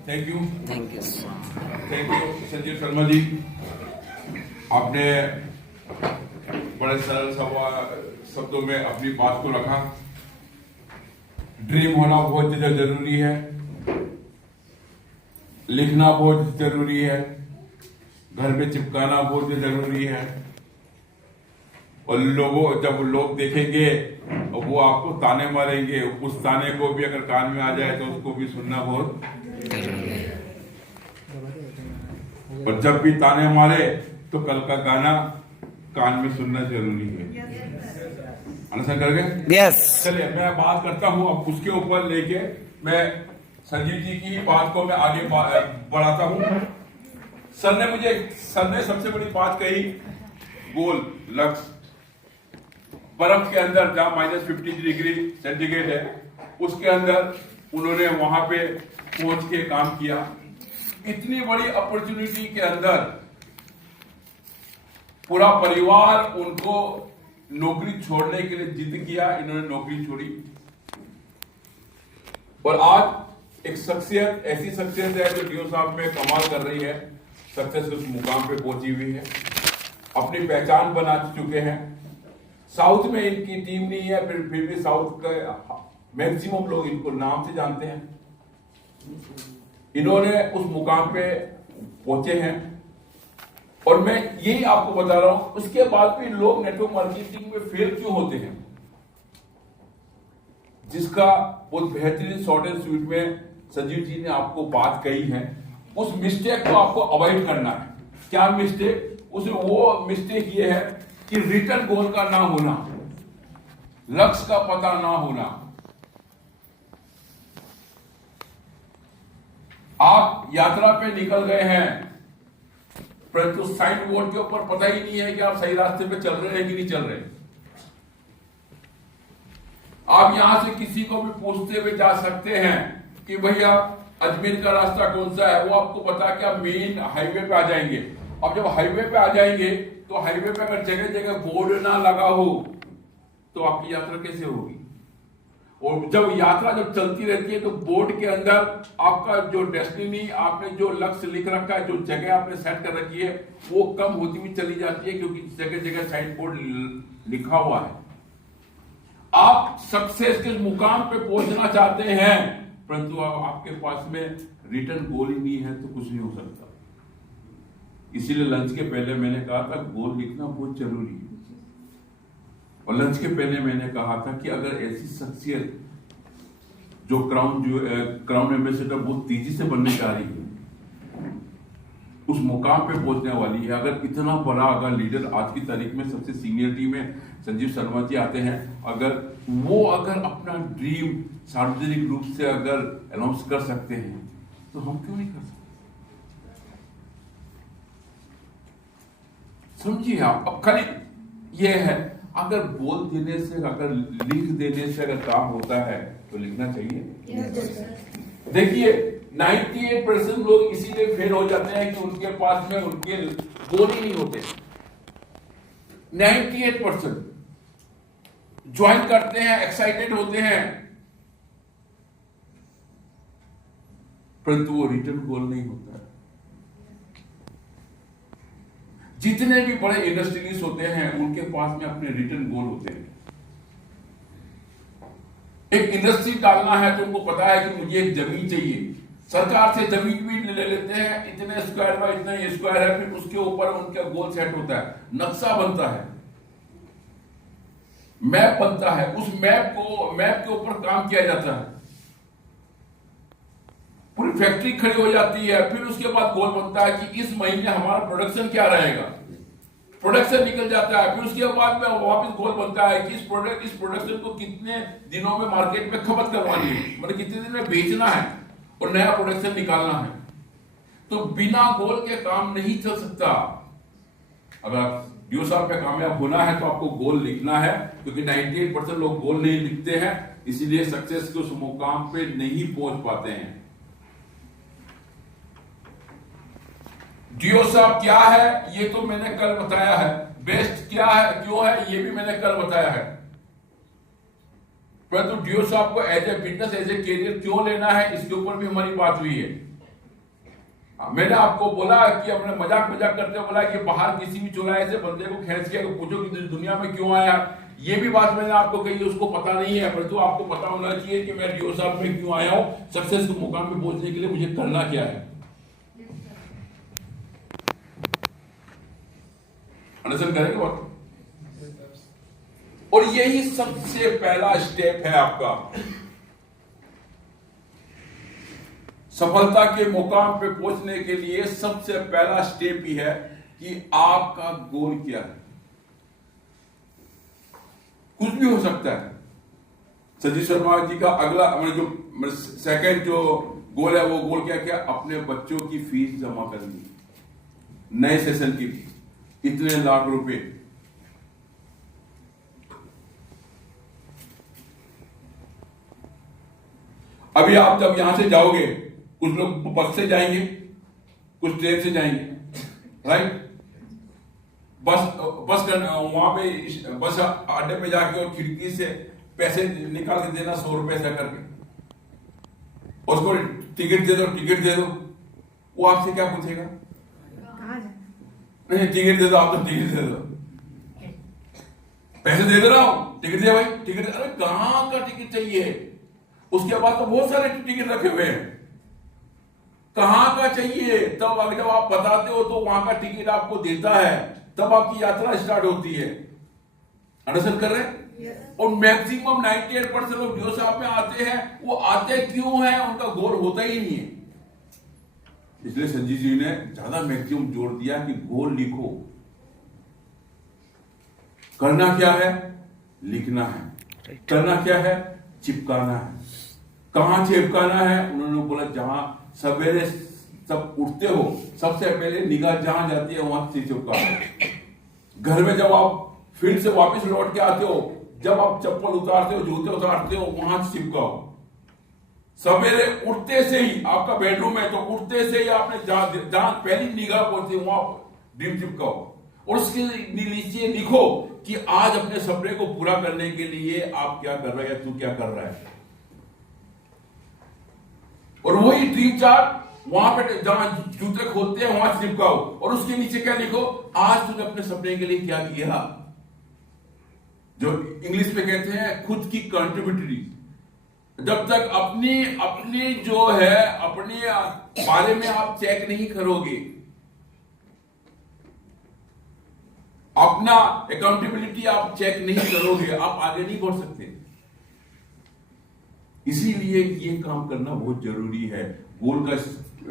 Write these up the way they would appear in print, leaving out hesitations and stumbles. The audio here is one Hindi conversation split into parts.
Thank you thank you Sanjeev Sharma ji. आपने बड़े सरल शब्दों में अपनी बात को रखा। ड्रीम होना बहुत जरूरी है, लिखना बहुत जरूरी है, घर पे चिपकाना बहुत जरूरी है, और जब लोग देखेंगे वो आपको ताने मारेंगे, उस ताने को भी अगर कान में आ जाए तो उसको भी सुनना बहुत जरूरी है। और जब भी ताने मारे तो कल का गाना कान में सुनना जरूरी है। अंडरस्टैंड कर गए? यस। चलिए मैं बात करता हूं अब उसके ऊपर लेके मैं संजीव जी की बात को मैं आगे बढ़ाता हूं। सर ने सबसे बड़ी बात कही, गोल लक्ष्य। बर्फ के अंदर जहां -50 डिग्री सेंटीग्रेड है, उसके अंदर उन्होंने वहां पे पहुंच के काम किया। इतनी बड़ी अपॉर्चुनिटी के अंदर पूरा परिवार उनको नौकरी छोड़ने के लिए जिद किया, इन्होंने नौकरी छोड़ी और आज एक शख्सियत, ऐसी शख्सियत है जो डीओ साहब में कमाल कर रही है, सक्सेस उस मुकाम पे पहुंची हुई है, अपनी पहचान बना चुके हैं। साउथ में इनकी टीम नहीं है, फिर भी साउथ का मैक्सिमम लोग इनको नाम से जानते हैं। इन्होंने उस मुकाम पे पहुंचे हैं और मैं यही आपको बता रहा हूं, उसके बाद भी लोग नेटवर्क मार्केटिंग में फेल क्यों होते हैं, जिसका बहुत बेहतरीन शॉर्ट एंड स्वीट में संजीव जी ने आपको बात कही है। उस मिस्टेक को आपको अवॉइड करना है। क्या मिस्टेक? वो मिस्टेक ये है कि रिटर्न गोल का ना होना, लक्ष्य का पता ना होना। आप यात्रा पे निकल गए हैं, परंतु साइन बोर्ड के ऊपर पता ही नहीं है कि आप सही रास्ते पे चल रहे हैं कि नहीं चल रहे। आप यहां से किसी को भी पूछते हुए जा सकते हैं कि भैया अजमेर का रास्ता कौन सा है, वो आपको बता के आप मेन हाईवे पे आ जाएंगे। अब जब हाईवे पे आ जाएंगे तो हाईवे पे अगर जगह जगह बोर्ड ना लगा हो तो आपकी यात्रा कैसे होगी? और जब यात्रा चलती रहती है तो बोर्ड के अंदर आपका जो डेस्टिनी, आपने जो लक्ष्य लिख रखा है, जो जगह आपने सेट कर रखी है, वो कम होती हुई चली जाती है, क्योंकि जगह जगह साइन बोर्ड लिखा हुआ है। आप सक्सेस के मुकाम पे पहुंचना चाहते हैं, परंतु आपके पास में रिटर्न गोल ही नहीं है तो कुछ नहीं हो सकता। इसीलिए लंच के पहले मैंने कहा था गोल लिखना बहुत जरूरी है। और लंच के पहले मैंने कहा था कि अगर ऐसी शख्सियत जो क्राउन एम्बेसडर बहुत तेजी से बनने जा रही है, उस मुकाम पे पहुंचने वाली है, अगर इतना बड़ा अगर लीडर आज की तारीख में सबसे सीनियर टीम में संजीव शर्मा जी आते हैं, अगर अपना ड्रीम सार्वजनिक रूप से अगर अनाउंस कर सकते हैं तो हम क्यों नहीं कर सकते? समझिए आप। अब खाली ये है, अगर बोल देने से, अगर लिख देने से अगर काम होता है तो लिखना चाहिए। देखिए 98% लोग इसीलिए फेल हो जाते हैं कि उनके पास में उनके गोल ही नहीं होते। 98% ज्वाइन करते हैं, एक्साइटेड होते हैं, परंतु वो रिटर्न गोल नहीं होता है। जितने भी बड़े इंडस्ट्रियलिस्ट होते हैं उनके पास में अपने रिटर्न गोल होते हैं। एक इंडस्ट्री डालना है तो उनको पता है कि मुझे एक जमीन चाहिए, सरकार से जमीन भी ले लेते हैं, इतने स्क्वायर बाय इतना ये स्क्वायर है, फिर उसके ऊपर उनका गोल सेट होता है, नक्शा बनता है, मैप बनता है, उस मैप के ऊपर काम किया जाता है, पूरी फैक्ट्री खड़ी हो जाती है, फिर उसके बाद गोल बनता है कि इस महीने हमारा प्रोडक्शन क्या रहेगा, प्रोडक्शन निकल जाता है, फिर उसके बाद में वापस गोल बनता है कि इस प्रोडक्शन को कितने दिनों में मार्केट में खपत करवानी है, मतलब कितने दिन में बेचना है और नया प्रोडक्शन निकालना है। तो बिना गोल के काम नहीं चल सकता। अगर डीओ साहब पे कामयाब होना है तो आपको गोल लिखना है, क्योंकि 98% लोग गोल नहीं लिखते हैं, इसीलिए सक्सेस के उस मुकाम पे नहीं पहुंच पाते हैं। डीओ साहब क्या है ये तो मैंने कल बताया है, बेस्ट क्या है, क्यों है, ये भी मैंने कल बताया है, परंतु डीओ साहब को as a business, as a career क्यों लेना है, इसके ऊपर भी हमारी बात हुई है। मैंने आपको बोला कि हमने मजाक करते हुए बोला कि बाहर किसी भी चौराहे से बंदे को खींच के पूछो कि दुनिया में क्यों आया। ये भी बात मैंने आपको कही, उसको पता नहीं है, परंतु आपको पता होना चाहिए कि मैं डीओ साहब में क्यों आया हूं, सक्सेस के मुकाम पे पहुंचने के लिए मुझे करना क्या है। अंडरस्टैंड करेंगे बात? और यही सबसे पहला स्टेप है आपका सफलता के मुकाम पे पहुंचने के लिए। सबसे पहला स्टेप ही है कि आपका गोल क्या है। कुछ भी हो सकता है। संजीव शर्मा जी का अगला जो सेकंड जो गोल है, वो गोल क्या क्या? अपने बच्चों की फीस जमा करनी, नए सेशन की इतने लाख रुपए। अभी आप जब यहां से जाओगे, कुछ लोग बस से जाएंगे, कुछ ट्रेन से जाएंगे, राइट? बस वहां पे बस अड्डे पे जाके और खिड़की से पैसे निकाल के देना 100 रुपए ऐसा करके, उसको टिकट दे दो। वो आपसे क्या पूछेगा? नहीं, टिकट दे दो, आप तो टिकट दे दो, पैसे दे रहा हूं, टिकट दे भाई, टिकट। अरे कहां का टिकट चाहिए? उसके बाद तो बहुत सारे टिकट रखे हुए हैं, कहां का चाहिए? तब अगर जब आप बताते हो तो वहां का टिकट आपको देता है, तब आपकी यात्रा स्टार्ट होती है। अंडरस्टैंड कर रहे हैं? और मैक्सिमम 98% लोग डीओ साहब में आते हैं, वो आते क्यों हैं? उनका गोल होता ही नहीं है। इसलिए संजीव जी ने ज्यादा मैक्सिमम जोर दिया कि गोल लिखो। करना क्या है? लिखना है। करना क्या है? चिपकाना है। कहां चिपकाना है? उन्होंने बोला जहां सवेरे सब उठते हो, सबसे पहले निगाह जहां जाती है वहां से चिपकाओ। घर में जब आप फील्ड से वापस लौट के आते हो, जब आप चप्पल उतारते हो, जूते उतारते हो, वहां से चिपकाओ। सवेरे उठते से ही, आपका बेडरूम है तो उठते से ही आपने जहां पहली निगाह पहुंची वहां ड्रीम चिपकाओ। और उसके नीचे लिखो कि आज अपने सपने को पूरा करने के लिए आप क्या कर रहे हैं, तू क्या कर रहा है। और वही ड्रीम चार्ट वहां पे जहां जूते खोलते हैं वहां चिपकाओ। और उसके नीचे क्या लिखो? आज तूने अपने सपने के लिए क्या किया। जो इंग्लिश में कहते हैं खुद की कंट्रीब्यूटरी। जब तक अपनी जो है अपने बारे में आप चेक नहीं करोगे, अपना अकाउंटेबिलिटी आप चेक नहीं करोगे, आप आगे नहीं बढ़ सकते। इसीलिए ये काम करना बहुत जरूरी है। गोल का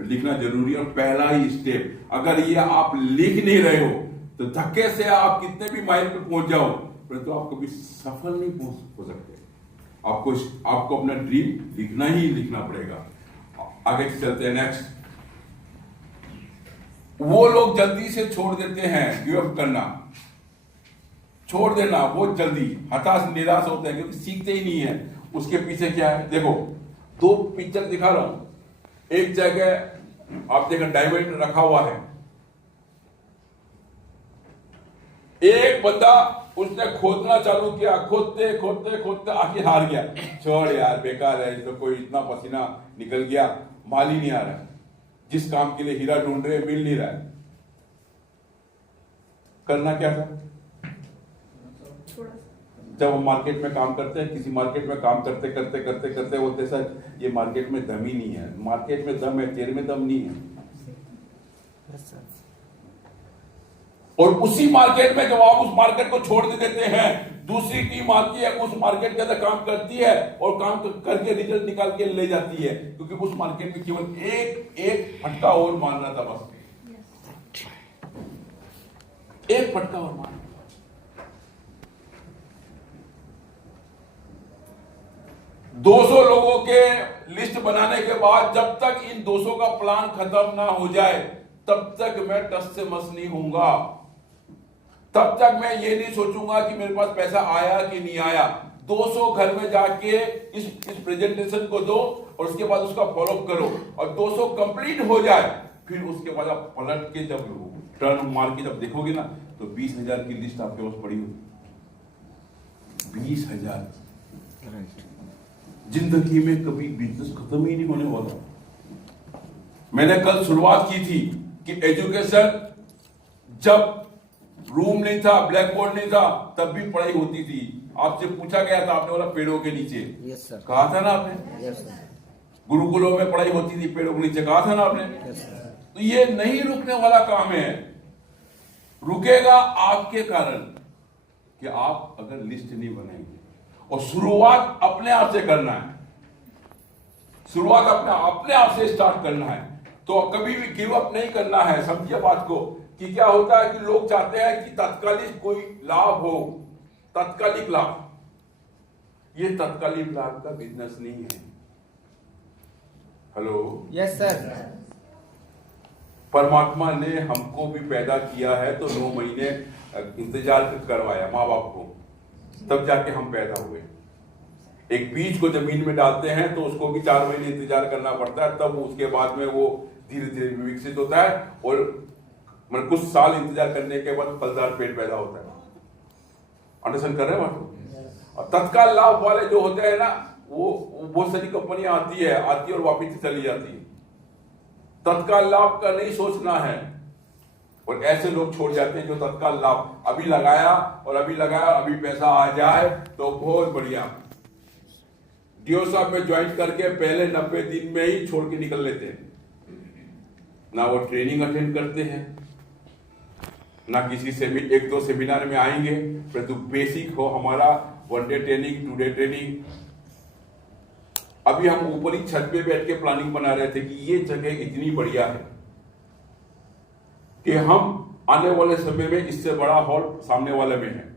लिखना जरूरी है। और पहला ही स्टेप, अगर ये आप लिख नहीं रहे हो तो धक्के से आप कितने भी माइल पे पहुंच जाओ, परंतु आप कभी सफल नहीं हो सकते। आपको अपना ड्रीम लिखना ही लिखना पड़ेगा। आगे चलते हैं। नेक्स्ट, वो लोग जल्दी से छोड़ देते हैं, गिव अप करना, छोड़ देना बहुत जल्दी, हताश निराश होते हैं क्योंकि सीखते ही नहीं है। उसके पीछे क्या है? देखो, 2 पिक्चर दिखा रहा हूं। एक जगह आप देखो डायवर्टर रखा हुआ है, एक बंदा उसने खोदना चालू किया, खोदते खोदते खोदते आखिर हार गया। छोड़ यार, बेकार है, तो कोई इतना पसीना निकल गया, माल ही नहीं आ रहा है, जिस काम के लिए हीरा ढूंढ रहे मिल नहीं रहा है। करना क्या था? जब हम मार्केट में काम करते हैं, किसी मार्केट में काम करते करते करते करते बोलते सर ये मार्केट में दम ही नहीं है। मार्केट में दम है, तेरे में दम नहीं है। और उसी मार्केट में जब आप उस मार्केट को छोड़ देते हैं, दूसरी टीम आती है, उस मार्केट के अंदर काम करती है और काम करके रिजल्ट निकाल के ले जाती है, क्योंकि उस मार्केट में केवल एक फटका और मारना था, बस एक फटका और मारना। 200 लोगों के लिस्ट बनाने के बाद जब तक इन 200 का प्लान खत्म ना हो जाए तब तक मैं टस से मस नहीं होऊंगा। तब तक मैं ये नहीं सोचूंगा कि मेरे पास पैसा आया कि नहीं आया। 200 घर में जाके इस प्रेजेंटेशन को दो और उसके बाद उसका फॉलोअप करो, और 200 कंप्लीट हो जाए, फिर उसके बाद आप पलट के जब टर्न मार के जब देखोगे ना तो 20,000 की लिस्ट आपके पास पड़ी होगी। 20,000। जिंदगी में कभी बिजनेस खत्म ही नहीं होने वाला। मैंने कल शुरुआत की थी कि एजुकेशन जब रूम नहीं था, ब्लैक बोर्ड नहीं था, तब भी पढ़ाई होती थी। आपसे पूछा गया था, आपने बोला पेड़ों के नीचे। Yes sir. कहा था ना आपने? Yes sir. गुरुकुलों में पढ़ाई होती थी पेड़ों के नीचे, कहा था ना आपने? Yes sir. तो ये नहीं रुकने वाला काम है। रुकेगा आपके कारण कि आप अगर लिस्ट नहीं बनाएंगे। और शुरुआत अपने आप से करना है, शुरुआत अपने आप से स्टार्ट करना है। तो कभी भी गिव अप नहीं करना है। समझिए बात को कि क्या होता है कि लोग चाहते हैं कि तत्कालिक कोई लाभ हो, तत्कालिक लाभ। ये तत्कालिक लाभ का बिजनेस नहीं है। Hello, yes sir. परमात्मा ने हमको भी पैदा किया है तो 9 महीने इंतजार करवाया माँ बाप को, तब जाके हम पैदा हुए। एक बीज को जमीन में डालते हैं तो उसको भी 4 महीने इंतजार करना पड़ता है, तब उसके बाद में वो धीरे धीरे विकसित होता है और मतलब कुछ साल इंतजार करने के बाद फलदार पेड़ पैदा होता है। अंडरस्टैंड कर रहे हैं बात? और तत्काल लाभ वाले जो होते हैं ना, वो बहुत सारी कंपनियां आती है और वापिस चली जाती है। तत्काल लाभ का नहीं सोचना है और ऐसे लोग छोड़ जाते हैं जो तत्काल लाभ अभी लगाया अभी पैसा आ जाए तो बहुत बढ़िया। डीओ साहब में ज्वाइन करके पहले 90 दिन में ही छोड़ के निकल लेते हैं। ना वो ट्रेनिंग अटेंड करते हैं, ना किसी से भी 1-2 सेमिनार में आएंगे, परंतु बेसिक हो हमारा 1 डे ट्रेनिंग, 2 डे ट्रेनिंग। अभी हम ऊपरी छत पे बैठ के प्लानिंग बना रहे थे कि ये जगह इतनी बढ़िया है कि हम आने वाले समय में इससे बड़ा हॉल सामने वाले में है।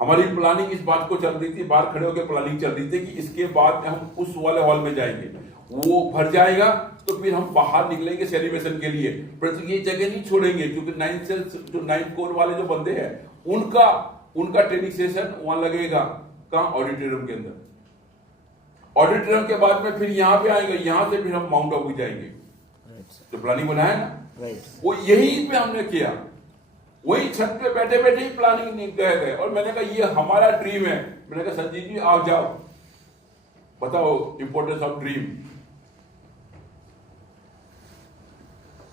हमारी प्लानिंग इस बात को चल रही थी, बाहर खड़े होकर प्लानिंग चल रही थी कि इसके बाद हम उस वाले हॉल में जाएंगे, वो भर जाएगा तो फिर हम बाहर निकलेंगे सेलिब्रेशन के लिए। परंतु ये जगह नहीं छोड़ेंगे क्योंकि 9 कोर वाले जो बंदे हैं उनका ट्रेनिंग सेशन वहां लगेगा। कहां? ऑडिटोरियम के अंदर। ऑडिटोरियम के बाद में फिर यहाँ पे आएंगे, यहाँ से फिर हम माउंट आबू जाएंगे। तो प्लानिंग बनाया ना, वो यही पे हमने किया, वही छत पे बैठे बैठे ही प्लानिंग नहीं गए। और मैंने कहा ये हमारा ड्रीम है। मैंने कहा संजीव जी आप जाओ, बताओ इंपोर्टेंस ऑफ ड्रीम।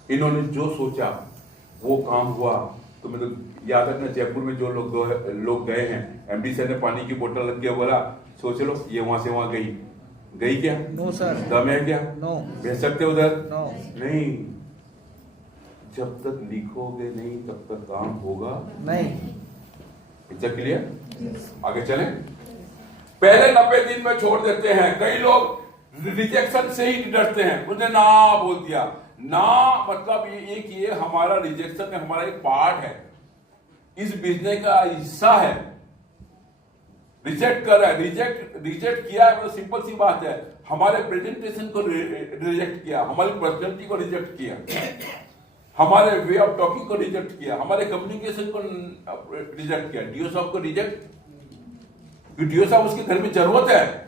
इन्होंने जो सोचा वो काम हुआ। तो मतलब याद रखना, जयपुर में जो लोग गए हैं, एमडी सर ने पानी की बोतल रख के बोला सोच लो ये वहां से वहां गई क्या? No sir. दम है क्या? नो। भेज सकते उधर? नो। नहीं। जब तक लिखोगे नहीं तब तक काम होगा नहीं। इतना क्लियर? आगे चलें। पहले 90 दिन में छोड़ देते हैं। कई लोग रिजेक्शन से ही डरते हैं। उसने ना बोल दिया, ना मतलब ये हमारा रिजेक्शन है, हमारा एक पार्ट है, इस बिजनेस का हिस्सा है। रिजेक्ट कर रहा है, रिजेक्ट किया है, मतलब सिंपल सी बात है। हमारे प्रेजेंटेशन को रिजेक्ट किया, हमारी पर्सनैलिटी को रिजेक्ट किया, हमारे वे ऑफ टॉकिंग को रिजेक्ट किया, हमारे कम्युनिकेशन को रिजेक्ट किया। डीओ साहब को रिजेक्ट, डीओ साहब उसके घर में जरूरत है।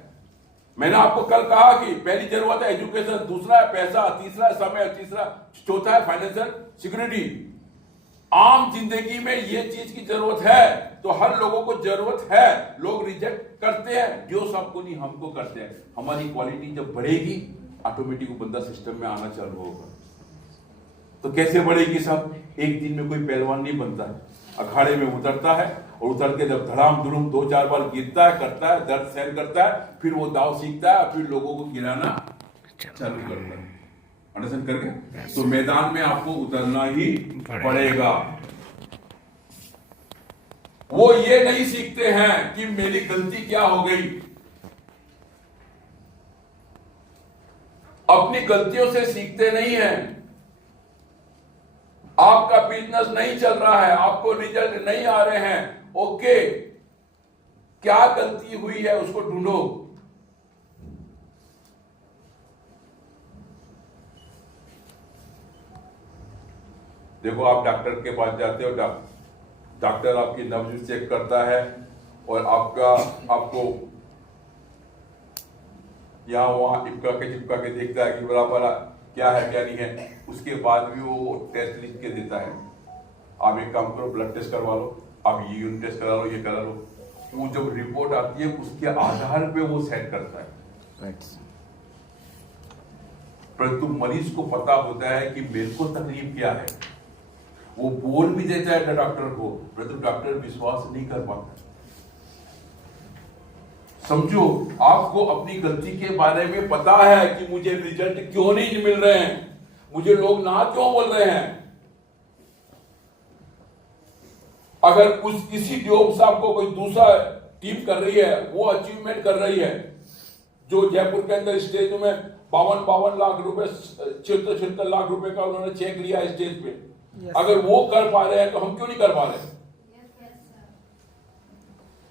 मैंने आपको कल कहा कि पहली जरूरत है एजुकेशन, दूसरा है पैसा, तीसरा है समय, तीसरा चौथा है फाइनेंशियल सिक्योरिटी। आम जिंदगी में ये चीज की जरूरत है, तो हर लोगों को जरूरत है। लोग रिजेक्ट करते हैं, डीओ साहब को नहीं, हमको करते हैं। हमारी क्वालिटी जब बढ़ेगी ऑटोमेटिक वो बंदा सिस्टम में आना चालू होगा। तो कैसे बढ़ेगी साहब? एक दिन में कोई पहलवान नहीं बनता है, अखाड़े में उतरता है और उतर के जब धड़ाम धुड़ुम 2-4 बार गिरता है, करता है, दर्द सहन करता है, फिर वो दाव सीखता है, फिर लोगों को गिराना चालू करता है। अंडरस्टैंड करके? तो मैदान में आपको उतरना ही पड़ेगा। वो ये नहीं सीखते हैं कि मेरी गलती क्या हो गई, अपनी गलतियों से सीखते नहीं हैं। आपका बिजनेस नहीं चल रहा है, आपको रिजल्ट नहीं आ रहे हैं, ओके, क्या गलती हुई है उसको ढूंढो। देखो आप डॉक्टर के पास जाते हो, डॉक्टर आपकी नब्ज चेक करता है और आपको यहां वहां चिपका के देखता है कि बराबर क्या है क्या नहीं है। उसके बाद भी वो टेस्ट लिख के देता है। आप एक काम करो, ब्लड टेस्ट करवा लो, आप ये यूरिन टेस्ट करा लो, ये करा लो। वो जब रिपोर्ट आती है उसके आधार पे वो सेट करता है। परंतु मरीज को पता होता है कि मेरे को तकलीफ क्या है। वो बोल भी देता है डॉक्टर को, परंतु डॉक्टर विश्वास नहीं कर पाता। समझो, आपको अपनी गलती के बारे में पता है कि मुझे रिजल्ट क्यों नहीं मिल रहे हैं, मुझे लोग ना क्यों बोल रहे हैं। अगर उस इसी डियोप साहब को कोई दूसरा टीम कर रही है, वो अचीवमेंट कर रही है, जो जयपुर के अंदर स्टेज में 52 लाख रुपए 76 लाख रुपए का उन्होंने चेक लिया स्टेज पे। अगर वो कर पा रहे हैं तो हम क्यों नहीं कर पा रहे?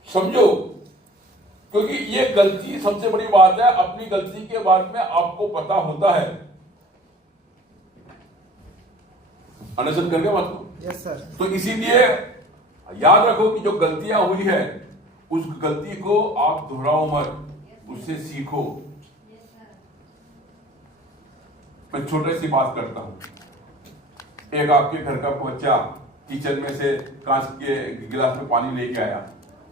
समझो, क्योंकि ये गलती सबसे बड़ी बात है। अपनी गलती के बारे में आपको पता होता है। अंडरस्टैंड करके बात को? Yes sir. तो इसीलिए याद रखो कि जो गलतियां हुई है, उस गलती को आप दोहराओ मत, उससे सीखो। मैं छोटे सी बात करता हूं। एक आपके घर का बच्चा किचन में से कांच के गिलास में पानी लेके आया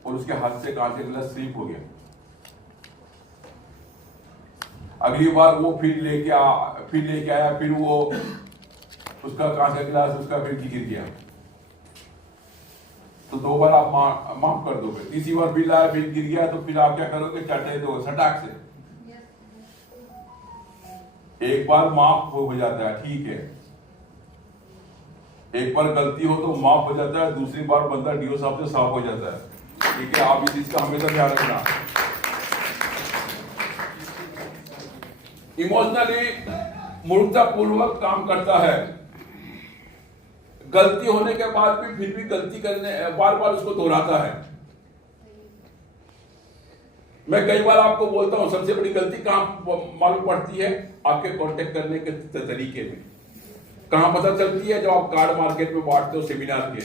और उसके हाथ से कांच का गिलास स्लिप हो गया। अगली बार वो फिर लेके आया, फिर वो उसका कांच का गिलास उसका फिर गिर गया। तो 2 बार आप माफ कर दोगे। तीसरी बार फिर लाया, फिर गिर गया, तो फिर आप क्या करोगे? चटे दो सटाक से। एक बार माफ हो जाता है, ठीक है। एक बार गलती हो तो माफ हो जाता है, दूसरी बार बंदा डीओ साहब से साफ हो जाता है। ठीक है, आप इस चीज का हमेशा ध्यान रखना। इमोशनली मूर्खतापूर्वक काम करता है। गलती होने के बाद भी फिर भी गलती करने बार बार उसको दोहराता है। मैं कई बार आपको बोलता हूं, सबसे बड़ी गलती कहां मालूम पड़ती है? आपके कांटेक्ट करने के तरीके में। कहां पता चलती है? जब आप कार्ड मार्केट में बांटते हो सेमिनार के।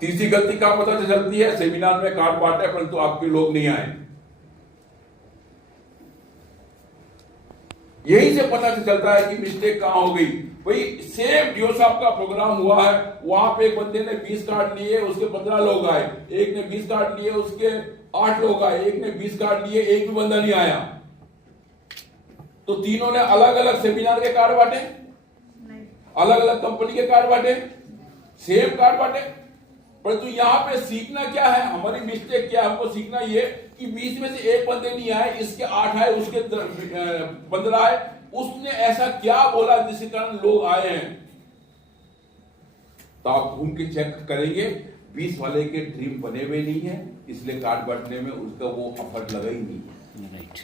तीसरी गलती कहां पता चलती है? सेमिनार में कार्ड बांटे परंतु आपके लोग नहीं आए। यही से पता चलता है कि मिस्टेक कहां हो गई। भाई सेम डीओ साहब का प्रोग्राम हुआ है, वहां पे एक बंदे ने 20 कार्ड लिए, उसके 15 लोग आए। एक ने 20 कार्ड लिए, उसके 8 लोग आए। एक ने 20 कार्ड लिए, एक भी बंदा नहीं आया। तो तीनों ने अलग अलग सेमिनार के कार्ड बांटे, अलग अलग कंपनी के कार्ड बांटे, सेम कार्ड बांटे। परंतु यहां पे सीखना क्या है? हमारी मिस्टेक क्या है? हमको सीखना ये कि 20 में से एक बंदे नहीं आए, इसके 8 आए, उसके 15 आए। उसने ऐसा क्या बोला जिसके कारण लोग आए हैं? तो आप घूम के चेक करेंगे, 20 वाले के ड्रीम बने हुए नहीं है, इसलिए कार्ड बांटने में उसका वो एफर्ट लगा ही नहीं है। राइट।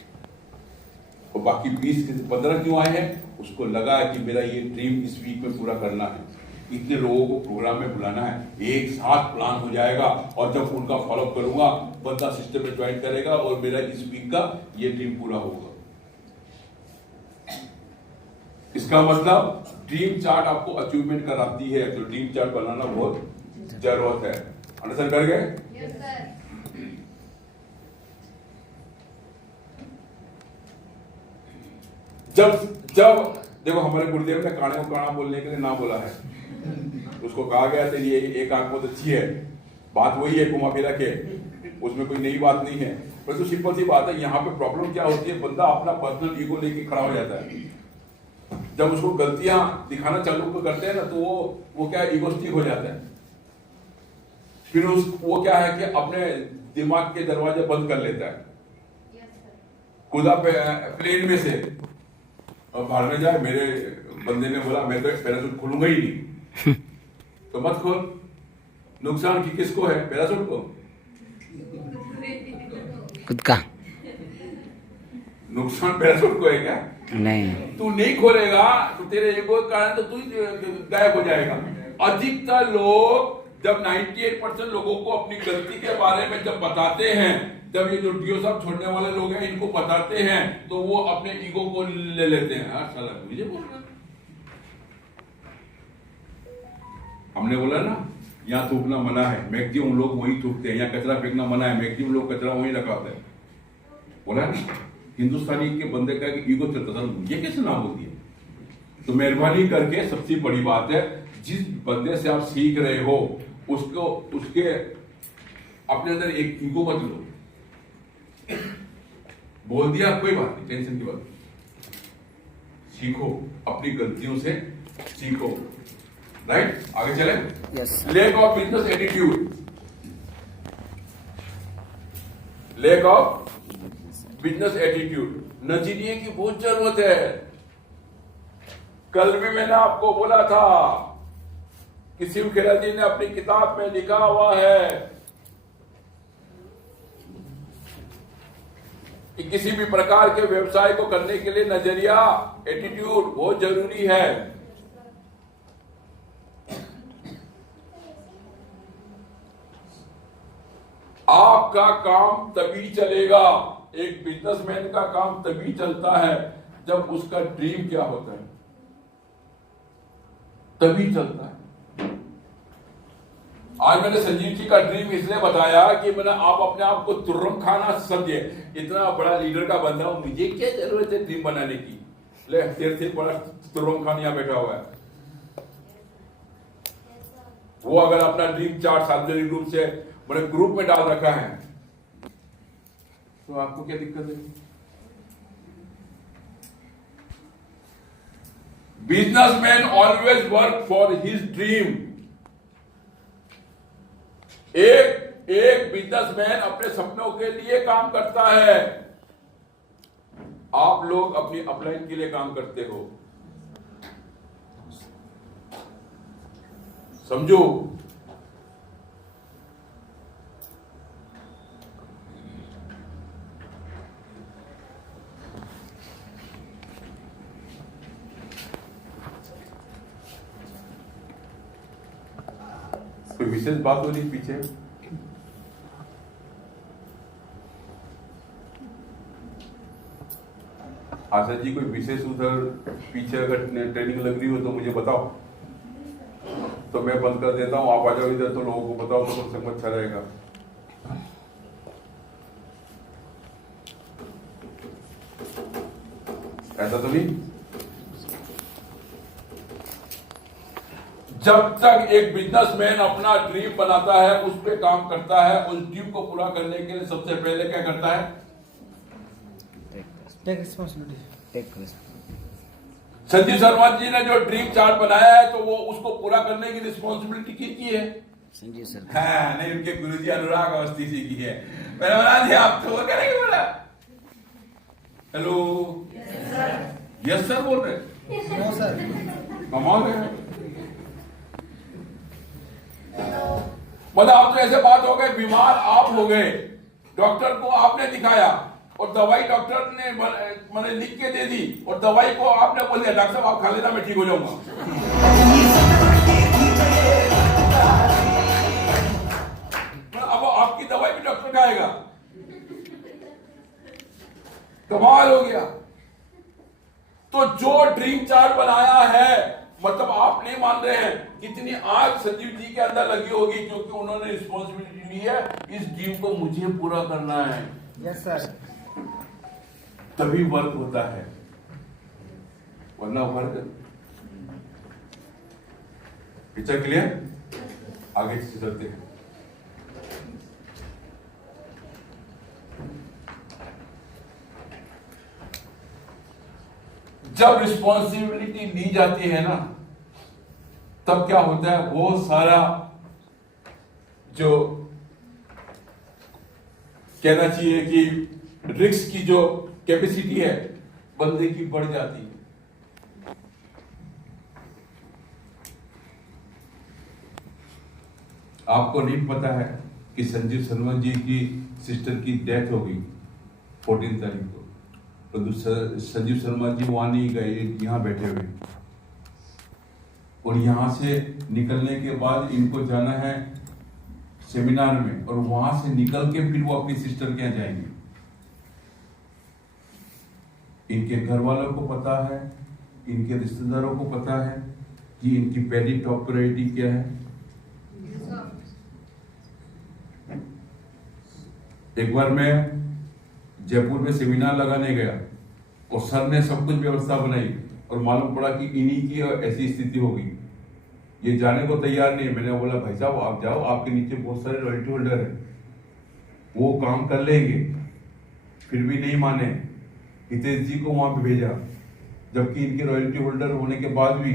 और बाकी 20 के 15 क्यों आए हैं? उसको लगा कि मेरा ये ड्रीम इस वीक में पूरा करना है, इतने लोगों को प्रोग्राम में बुलाना है, एक साथ प्लान हो जाएगा और जब उनका फॉलो करूंगा, बंदा सिस्टम में ज्वाइन करेगा और मेरा इस वीक का ये ड्रीम पूरा होगा। इसका मतलब ड्रीम चार्ट आपको अचीवमेंट कराती है, तो ड्रीम चार्ट बनाना बहुत जरूरत है। अंडरस्टैंड कर गए? Yes sir. जब देखो, हमारे गुरुदेव ने काने को काना बोलने के लिए ना बोला है। उसको कहा गया था ये एक आंख बहुत अच्छी है, बात वही है घुमा फिरा के, उसमें कोई नई बात नहीं है। पर तो सिंपल सी बात है, यहाँ पे प्रॉब्लम क्या होती है? बंदा अपना पर्सनल ईगो लेके खड़ा हो जाता है। जब उसको गलतियां दिखाना चालू करते हैं ना, तो वो क्या है, ईगोस्टिक हो जाता है। फिर वो क्या है कि अपने दिमाग के दरवाजे बंद कर लेता है। खुदा प्लेन में से और बाहर में जाए, मेरे बंदे ने बोला मैं तो पैराशूट खोलूंगा ही नहीं, तो मत खोल। नुकसान की किसको है? पैराशूट को? खुद का नुकसान पैराशूट को है क्या? नहीं। तू नहीं खोलेगा तो तेरे ईगो के कारण तो तू गायब हो जाएगा। अधिकतर लोग जब 98% लोगों को अपनी गलती के बारे में जब बताते हैं, जब ये जो डीओ साहब छोड़ने वाले लोग हैं इनको बताते हैं, तो वो अपने ईगो को ले लेते हैं। साला मुझे बोल रहा, हमने बोला ना यहाँ थूकना मना है, मैक्सिमम लोग वही थूकते हैं। यहाँ कचरा फेंकना मना है, मैक्सिमम लोग कचरा वहीं रखा होता है। बोला ना, हिंदुस्तानी के बंदे का ईगो चलता था, ये कैसे ना बोल दिया? तो मेहरबानी करके सबसे बड़ी बात है, जिस बंदे से आप सीख रहे हो उसके अपने अंदर एक ईगो मत लो। बोल दिया, कोई बात नहीं, टेंशन की बात नहीं। सीखो, अपनी गलतियों से सीखो, राइट? आगे चले। Yes. Lack of business attitude, lack of business attitude, नजरिए की बहुत जरूरत है। कल भी मैंने आपको बोला था कि शिव खेरा जी ने अपनी किताब में लिखा हुआ है कि किसी भी प्रकार के व्यवसाय को करने के लिए नजरिया, एटीट्यूड बहुत जरूरी है। आपका काम तभी चलेगा, एक बिजनेसमैन का काम तभी चलता है जब उसका ड्रीम क्या होता है, तभी चलता है। आज मैंने संजीव जी का ड्रीम इसलिए बताया कि मैंने आप अपने आप को तुर्रम खाना समझे, इतना बड़ा लीडर का बंदा हूं, मुझे क्या जरूरत है ड्रीम बनाने की। ले तेरे से बड़ा तुर्रम खान यहां बैठा हुआ है। वो अगर अपना ड्रीम चार्ट सार्वजनिक रूप से बड़े ग्रुप में डाल रखा है तो आपको क्या दिक्कत है? Businessman always work for his dream. एक बिजनेसमैन अपने सपनों के लिए काम करता है। आप लोग अपनी अपलाइन के लिए काम करते हो, समझो। कोई विशेष बात हो रही पीछे? आशा जी, कोई विशेष उधर पीछे अगर ट्रेनिंग लग रही हो तो मुझे बताओ, तो मैं बंद कर देता हूं। आप आ जाओ इधर तो लोगों को बताओ तो कम से कम अच्छा रहेगा। ऐसा तो नहीं? जब तक एक बिजनेसमैन अपना ड्रीम बनाता है, उस पे काम करता है, उस ड्रीम को पूरा करने के लिए सबसे पहले क्या करता है? Take responsibility. संजीव शर्मा जी ने जो ड्रीम चार्ट बनाया है तो वो उसको पूरा करने की रिस्पॉन्सिबिलिटी किसकी है? संजीव सर। हाँ, नहीं, उनके गुरुजी अनुराग अवस्थी जी की है। मैंने बना दिया, आप तो वो करेंगे बोला। हेलो, यस सर बोल रहे? No sir. कमाल है। मतलब आप तो ऐसे बात हो गए, बीमार आप हो गए, डॉक्टर को आपने दिखाया और दवाई डॉक्टर ने मैंने लिख के दे दी और दवाई को आपने बोल दिया डॉक्टर साहब आप खा लेना, मैं ठीक हो जाऊंगा। अब आपकी दवाई भी डॉक्टर खाएगा। कमाल हो गया। तो जो ड्रीम चार्ट बनाया है, मतलब आप नहीं मान रहे हैं कितनी आग संजीव जी के अंदर लगी होगी, क्योंकि उन्होंने रिस्पॉन्सिबिलिटी ली है, इस ड्रीम को मुझे पूरा करना है। Yes sir. तभी वर्क होता है, वरना वर्क। Picture clear? आगे से चलते हैं। जब रिस्पॉन्सिबिलिटी ली जाती है ना, तब क्या होता है, वो सारा जो कहना चाहिए कि रिस्क की जो कैपेसिटी है बंदे की बढ़ जाती है। आपको नहीं पता है कि संजीव शर्मा जी की सिस्टर की डेथ हो गई 14 तारीख को, तो संजीव शर्मा जी वहां नहीं गए, यहां बैठे हुए, और यहां से निकलने के बाद इनको जाना है सेमिनार में, और वहां से निकल के फिर वो अपनी सिस्टर के यहाँ जाएंगे। इनके घर वालों को पता है, इनके रिश्तेदारों को पता है कि इनकी पहली टॉप प्रायोरिटी क्या है। एक बार मैं जयपुर में सेमिनार लगाने गया और सर ने सब कुछ व्यवस्था बनाई और मालूम पड़ा कि इन्हीं की ऐसी स्थिति हो गई, ये जाने को तैयार नहीं है। मैंने बोला भाई साहब आप जाओ, आपके नीचे बहुत सारे रॉयल्टी होल्डर हैं, वो काम कर लेंगे, फिर भी नहीं माने, हितेश जी को वहां पे भेजा, जबकि इनके रॉयल्टी होल्डर होने के बाद भी।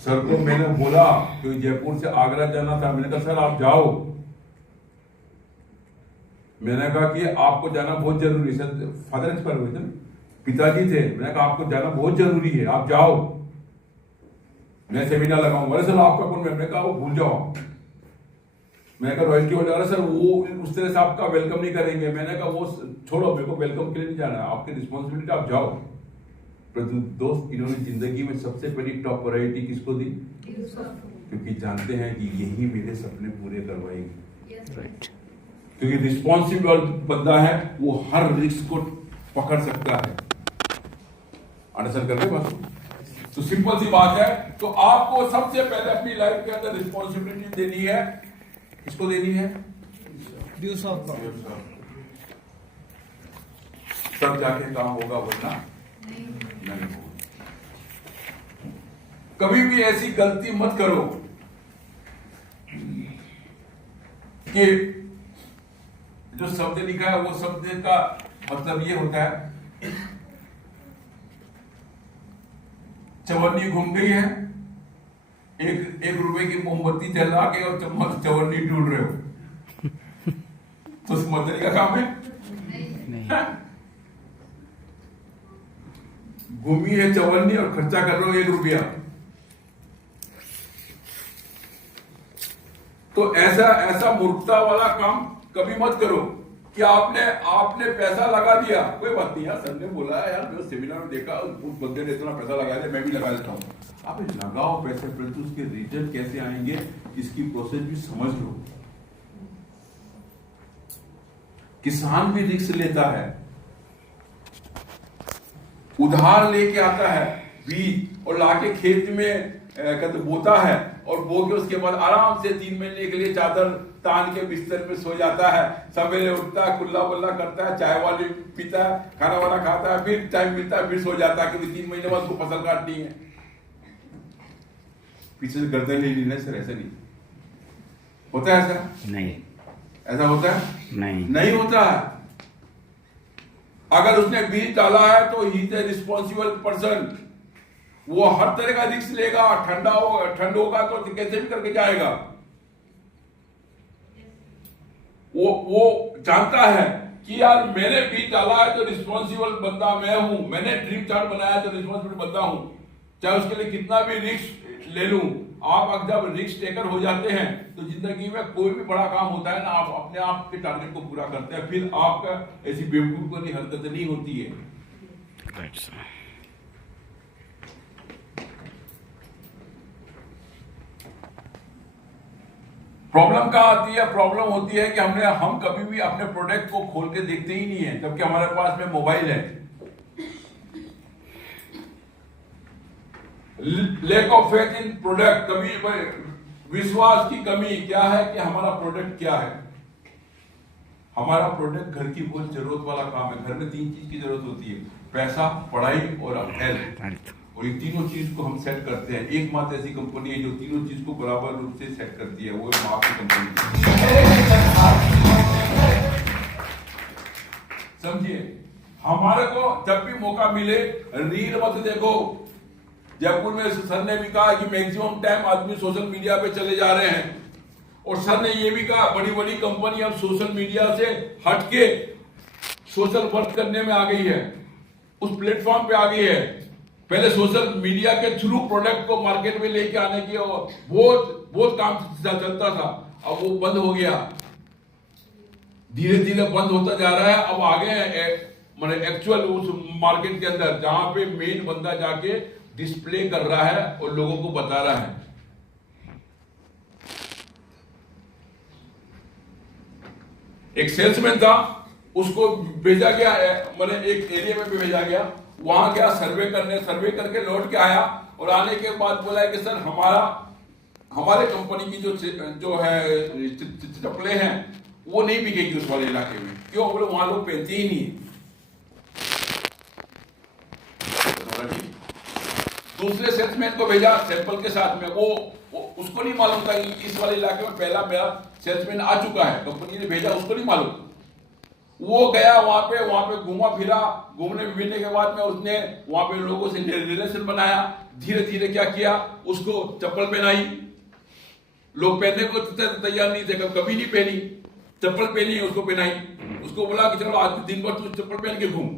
सर को मैंने बोला कि जयपुर से आगरा जाना था, मैंने कहा सर आप जाओ, मैंने कहा कि आपको जाना बहुत जरूरी है। सर फादर एक्सपायर हुए थे, पिताजी थे, मैंने कहा आपको जाना बहुत जरूरी है, आप जाओ, मैं सेमिनार लगाऊंगा। अरे सर आपका कौन? मैंने कहा वो भूल जाओ। मैंने कहा रॉयल्टी होल्डर, अरे सर वो उस तरह से आपका वेलकम नहीं करेंगे। मैंने कहा वो छोड़ो, मेरे को वेलकम के लिए नहीं जाना है, आपकी रिस्पॉन्सिबिलिटी, आप जाओ। परंतु दोस्त, इन्होंने जिंदगी में सबसे पहली टॉप प्रायोरिटी किसको दी? क्योंकि जानते हैं कि यही मेरे सपने पूरे करवाएंगे। क्योंकि रिस्पॉन्सिबल बंदा है, वो हर रिस्क को पकड़ सकता है। अंडरस्टैंड करते बस? तो सिंपल सी बात है। तो आपको सबसे पहले अपनी लाइफ के अंदर रिस्पॉन्सिबिलिटी देनी है। किसको देनी है? ड्यूस ऑफ गॉड। तब जाके काम होगा, वरना नहीं होगा। कभी भी ऐसी गलती मत करो कि जो शब्द लिखा है वो शब्द का मतलब ये होता है, चवन्नी घूम गई है, एक रुपए की मोमबत्ती जला के और चवन्नी ढूंढ रहे हो, तो समझदारी का काम है? नहीं। घूमी है चवन्नी और खर्चा कर रहे हो 1 रुपया। तो ऐसा मूर्खता वाला काम कभी मत करो कि आपने पैसा लगा दिया। कोई बात नहीं यार, सर ने बोला है यार, मैं सेमिनार में देखा उस बंदे ने इतना पैसा लगा दिया, मैं भी लगा देता हूँ। आप लगाओ पैसे, परंतु उसके रिजल्ट कैसे आएंगे इसकी प्रोसेस भी समझ लो। किसान भी रिस्क लेता है, उधार लेके आता है बीज और लाके खेत में कहते बोता है, और बो के उसके बाद आराम से 3 महीने के लिए चादर तान के बिस्तर पे सो जाता है। सवेरे उठता है, कुल्ला बुल्ला करता है, चाय वाली पीता है, खाना वाना खाता है, फिर टाइम मिलता है फिर सो जाता है, क्योंकि 3 महीने बाद उसको फसल काटनी है। पीछे से गर्दन नहीं लेना सर, ऐसा नहीं होता है। ऐसा नहीं, ऐसा होता है नहीं होता है। अगर उसने बीज डाला है तो he is a responsible person. वो हर तरह का रिस्क लेगा, ठंड होगा तो कैसे भी करके जाएगा। वो जानता है कि यार मैंने बीज डाला है तो रिस्पॉन्सिबल बंदा मैं हूं, मैंने ड्रीम चार्ट बनाया तो रिस्पॉन्सिबल बंदा हूं, चाहे उसके लिए कितना भी रिस्क ले लूं। आप जब रिस्क टेकर हो जाते हैं तो जिंदगी में कोई भी बड़ा काम होता है ना, आप अपने आप के टारगेट को पूरा करते हैं, फिर आपका ऐसी बेवकूफ वाली हरकत नहीं होती है। प्रॉब्लम कहाँ आती है? प्रॉब्लम होती है कि हम कभी भी अपने प्रोडक्ट को खोल के देखते ही नहीं है, जबकि हमारे पास में मोबाइल है। Lack of faith in product, कभी विश्वास की कमी क्या है कि हमारा प्रोडक्ट क्या है। हमारा प्रोडक्ट घर की बहुत जरूरत वाला काम है। घर में 3 चीज की जरूरत होती है, पैसा, पढ़ाई और हेल्थ। और ये तीनों चीज को हम सेट करते हैं। एकमात्र ऐसी कंपनी है जो तीनों चीज को बराबर रूप से सेट करती है, वो है आपकी कंपनी। समझिए, हमारे को जब भी मौका मिले रील मत देखो। जयपुर में सर ने भी कहा कि मैक्सिमम टाइम आदमी सोशल मीडिया पे चले जा रहे हैं, और सर ने ये भी कहा बड़ी बड़ी कंपनी अब सोशल मीडिया से हटके सोशल वर्क करने में आ गई है, उस प्लेटफॉर्म पे आ गई है। पहले सोशल मीडिया के थ्रू प्रोडक्ट को मार्केट में लेके आने की बहुत काम चलता था, अब वो बंद हो गया, धीरे धीरे बंद होता जा रहा है। अब आगे मतलब एक्चुअल उस मार्केट के अंदर जहां पे मेन बंदा जाके डिस्प्ले कर रहा है और लोगों को बता रहा है। एक सेल्समैन था, उसको भेजा गया, मतलब एक एरिया में भी भेजा गया, वहां गया सर्वे करने, सर्वे करके लौट के आया और आने के बाद बोला कि सर हमारे कंपनी की जो है चप्पलें हैं वो नहीं बिकेगी उस वाले इलाके में। क्यों? बोले वहां लोग पहनते ही नहीं। दूसरे सेल्समैन को भेजा सैंपल के साथ में, वो उसको नहीं मालूम था इस वाले इलाके में पहला मेरा सेल्समैन आ चुका है, कंपनी ने भेजा, उसको नहीं मालूम। वो गया वहां पे घूमा फिरा, घूमने फिरने के बाद में उसने वहां पे लोगों से रिलेशन बनाया, धीरे धीरे क्या किया, उसको चप्पल पहनाई। लोग पहनने को तैयार नहीं थे, कभी नहीं पहनी, चप्पल पहनी, उसको पहनाई। उसको बोला कि चलो आज दिन भर तू चप्पल पहन के घूम,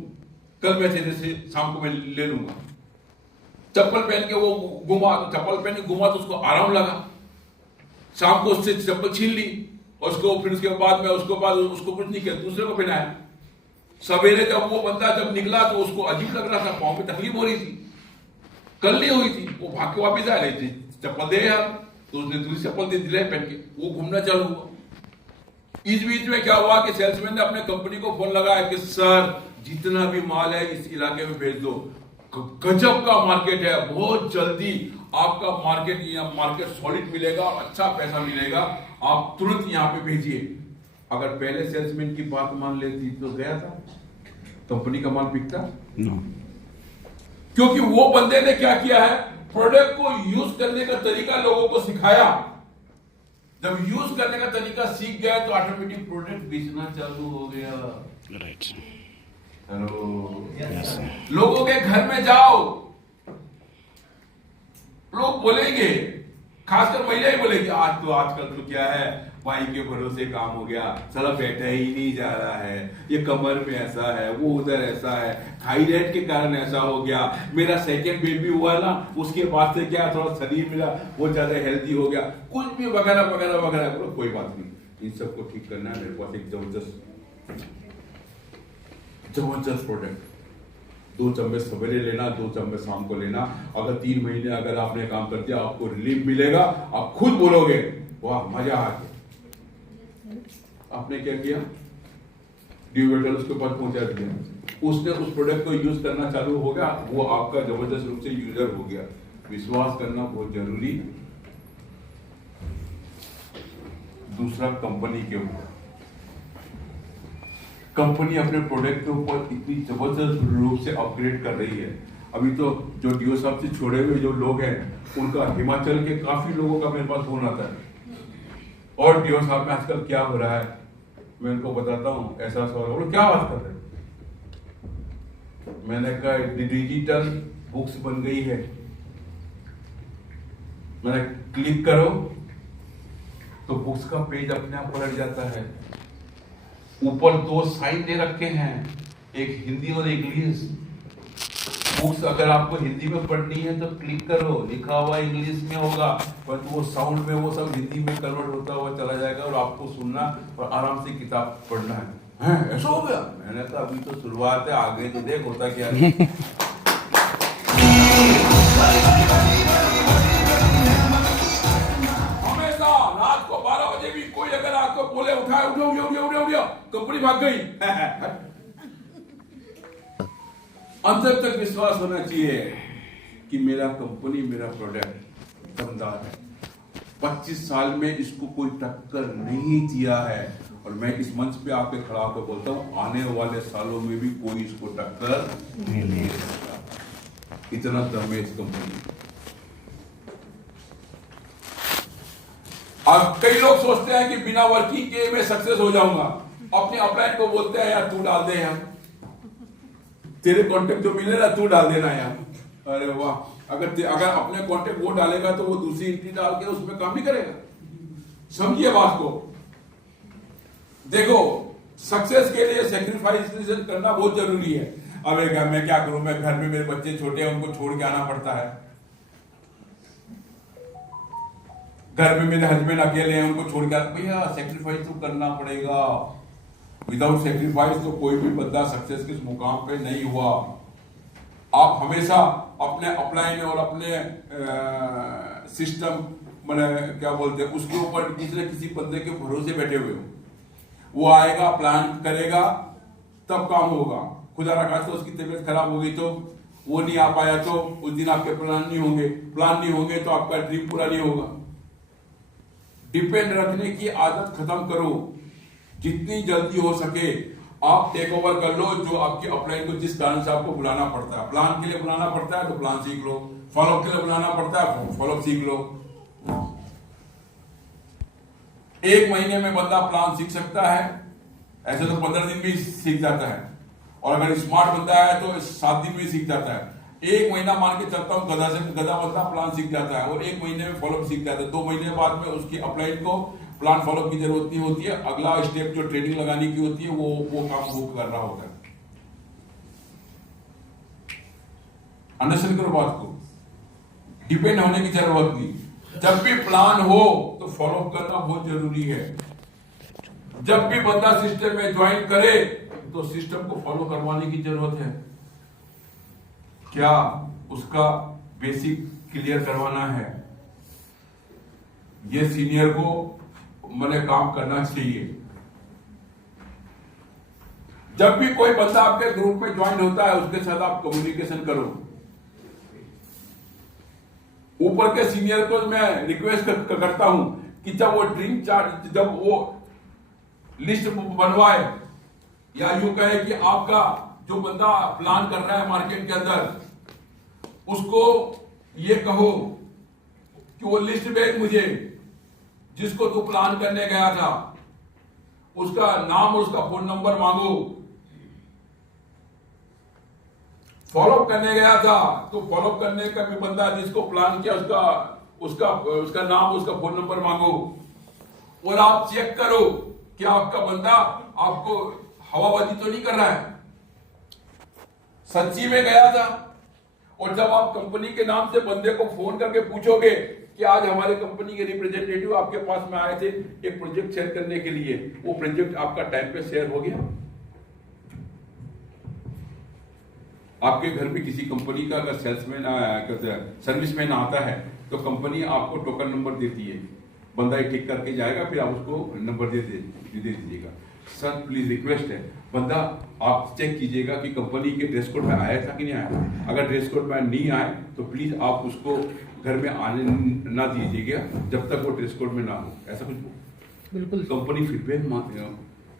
कल मैं तेरे से शाम को मैं ले लूंगा। चप्पल पहन के वो घुमा, चप्पल पहन के घुमा तो उसको आराम लगा। शाम को उससे चप्पल छीन ली, उसको फिर उसके बाद में उसको कुछ नहीं किया, दूसरे को पहनाया। सवेरे जब वो बंदा जब निकला तो उसको अजीब लग रहा था, पाँव में तकलीफ हो रही थी, कल नहीं हुई थी। वो भाग के वापिस आ रही थी, चप्पल दे यार, तो उसने दूसरी चप्पल दे दिलाई पहन के, वो घूमना चालू हुआ। इस बीच में क्या हुआ कि सेल्समैन ने अपने कंपनी को फोन लगाया कि सर जितना भी माल है इस इलाके में भेज दो, गजब का मार्केट है, बहुत जल्दी आपका मार्केट सॉलिड मिलेगा, अच्छा पैसा मिलेगा, आप तुरंत यहाँ पे भेजिए। अगर पहले सेल्समैन की बात मान लेती तो गया था, कंपनी का माल बिकता no. क्योंकि वो बंदे ने क्या किया है, प्रोडक्ट को यूज करने का तरीका लोगों को सिखाया। जब यूज करने का तरीका सीख गए तो ऑटोमेटिक प्रोडक्ट बेचना चालू हो गया। राइट। हेलो, लोगों के घर में जाओ, लोग बोलेंगे, खासकर महिला ही बोलेगी, आजकल तो क्या है, भाई के भरोसे काम हो गया, साला बैठा ही नहीं जा रहा है, ये कमर में ऐसा है, वो उधर ऐसा है, थायराइड के कारण ऐसा हो गया, मेरा सेकंड बेबी हुआ ना, उसके बाद से क्या थोड़ा शरीर मेरा वो ज्यादा हेल्दी हो गया, कुछ भी वगैरह वगैरह वगैरह। बोलो कोई बात नहीं, इन सबको ठीक करना है, मेरे पास एक जबरदस्त प्रोडक्ट, 2 चम्मच सवेरे लेना, 2 चम्मच शाम को लेना। अगर 3 महीने अगर आपने काम कर दिया, आपको रिलीफ मिलेगा, आप खुद बोलोगे वाह मजा आ गया। आपने क्या किया, ड्यूवेटल उसके पास पहुंचा दिया, उसने उस प्रोडक्ट को यूज करना चालू हो गया, वो आपका जबरदस्त रूप से यूजर हो गया। विश्वास करना बहुत जरूरी। दूसरा, कंपनी के ऊपर, कंपनी अपने प्रोडक्ट के ऊपर इतनी जबरदस्त रूप से अपग्रेड कर रही है। अभी तो जो डीओ साहब से छोड़े हुए जो लोग हैं, उनका हिमाचल के काफी लोगों का मेरे पास फोन आता है, और डीओ साहब में आजकल क्या हो रहा है, मैं उनको बताता हूँ, ऐसा हो रहा है, क्या बात कर रहे हैं। मैंने कहा डिजिटल बुक्स बन गई है, मैंने क्लिक करो तो बुक्स का पेज अपने आप पलट जाता है। ऊपर 2 साइन दे रखे हैं, एक हिंदी और एक इंग्लिश। बुक्स अगर आपको हिंदी में पढ़नी है तो क्लिक करो, लिखा हुआ इंग्लिश में होगा, पर वो साउंड में वो सब हिंदी में कन्वर्ट होता हुआ चला जाएगा, और आपको सुनना और आराम से किताब पढ़ना है। ऐसा हो गया? मैंने कहा अभी तो शुरुआत है, आगे तो देख होता क्या है। हमेशा रात को 12 बजे भी कोई अगर आपको बोले उठाए, उठो, कंपनी भाग गई। अंदर तक विश्वास होना चाहिए कि मेरा कंपनी, मेरा प्रोडक्ट दमदार है, 25 साल में इसको कोई टक्कर नहीं दिया है, और मैं इस मंच पे आके खड़ा होकर बोलता हूँ आने वाले सालों में भी कोई इसको टक्कर नहीं दे सकता। इतना दम है इस कंपनी। अब कई लोग सोचते हैं कि बिना वर्किंग के मैं सक्सेस हो जाऊंगा, अपने अपलाइन को बोलते हैं यार तू डाल दे यार, तेरे कॉन्टेक्ट जो मिले ना तू डाल देना यार। अरे वाह, अगर अपने कॉन्टेक्ट वो डालेगा तो वो दूसरी एंट्री डाल के उसमें काम नहीं करेगा। समझिए बात को, देखो सक्सेस के लिए सेक्रीफाइस करना बहुत जरूरी है। अब मैं क्या करूं, मैं घर में मेरे बच्चे छोटे हैं, उनको छोड़ के आना पड़ता है, घर में मेरे हस्बैंड अकेले हैं, उनको छोड़ के, भैया सेक्रीफाइस तो करना पड़ेगा। विदाउट सेक्रीफाइस तो कोई भी बंदा सक्सेस के मुकाम पे नहीं हुआ। आप हमेशा अपने अपलाइन और अपने सिस्टम मैंने क्या बोलते हैं उसके ऊपर किसी न किसी बंदे के भरोसे बैठे हुए हो। वो आएगा, प्लान करेगा, तब काम होगा। खुदा ना खास्ता उसकी तबीयत खराब हो गई तो, वो नहीं आ पाया तो उस दिन आपके प्लान नहीं होंगे तो आपका ड्रीम पूरा नहीं होगा। डिपेंड रखने की आदत खत्म करो, जितनी जल्दी हो सके आप टेक ओवर कर लो जो आपके अपलाइन को जिस कारण से आपको बुलाना पड़ता है। प्लान के लिए बुलाना पड़ता है तो प्लान सीख लो, फॉलोअप के लिए बुलाना पड़ता है फॉलोअप सीख लो। 1 महीने में बंदा प्लान सीख सकता है, ऐसे तो 15 दिन भी सीख जाता है, और अगर स्मार्ट बंदा है तो 7 दिन में सीख जाता है। 1 महीना मान के चलता हूं गधा से गधा बंदा प्लान सीख जाता है और 1 महीने में फॉलोअप सीख जाता है। 2 महीने बाद में उसकी अपलाइन को प्लान फॉलोअप की जरूरत नहीं होती है, अगला स्टेप जो ट्रेनिंग लगाने की होती है वो काम वो कर रहा होता है। अंडरस्टैंड करो बात को, डिपेंड होने की जरूरत नहीं। जब भी प्लान हो तो फॉलोअप करना बहुत जरूरी है। जब भी बंदा सिस्टम में ज्वाइन करे तो सिस्टम को फॉलो करवाने की जरूरत है। क्या उसका बेसिक क्लियर करवाना है, ये सीनियर को मैंने काम करना चाहिए। जब भी कोई बंदा आपके ग्रुप में ज्वाइन होता है उसके साथ आप कम्युनिकेशन करो। ऊपर के सीनियर को मैं रिक्वेस्ट करता हूं कि जब वो ड्रीम चार्ट, जब वो लिस्ट बनवाए या यूं कहे कि आपका जो बंदा प्लान कर रहा है मार्केट के अंदर, उसको ये कहो कि वो लिस्ट भेज मुझे, जिसको तू प्लान करने गया था उसका नाम और उसका फोन नंबर मांगो। फॉलोअप करने गया था तो फॉलोअप करने का भी बंदा जिसको प्लान किया उसका नाम, उसका फोन नंबर मांगो, और आप चेक करो कि आपका बंदा आपको हवाबाजी तो नहीं कर रहा है, सच्ची में गया था। और जब आप कंपनी के नाम से बंदे को फोन करके पूछोगे कि आज हमारे कंपनी के रिप्रेजेंटेटिव आपके पास में आए थे एक प्रोजेक्ट शेयर करने के लिए, वो प्रोजेक्ट आपका टाइम पे शेयर हो गया? आपके घर में किसी कंपनी का अगर सेल्समैन सर्विसमैन आता है तो कंपनी आपको टोकन नंबर देती है, बंदा ये टिक करके जाएगा, फिर आप उसको नंबर दे दीजिएगा। सर प्लीज रिक्वेस्ट है, बंदा आप चेक कीजिएगा कि कंपनी के ड्रेस कोड में आया था कि नहीं आया। अगर ड्रेस कोड में नहीं आए तो प्लीज आप उसको घर में आने ना दीजिएगा जब तक वो ड्रेस कोड में ना हो। ऐसा कुछ बिल्कुल कंपनी फीडबैक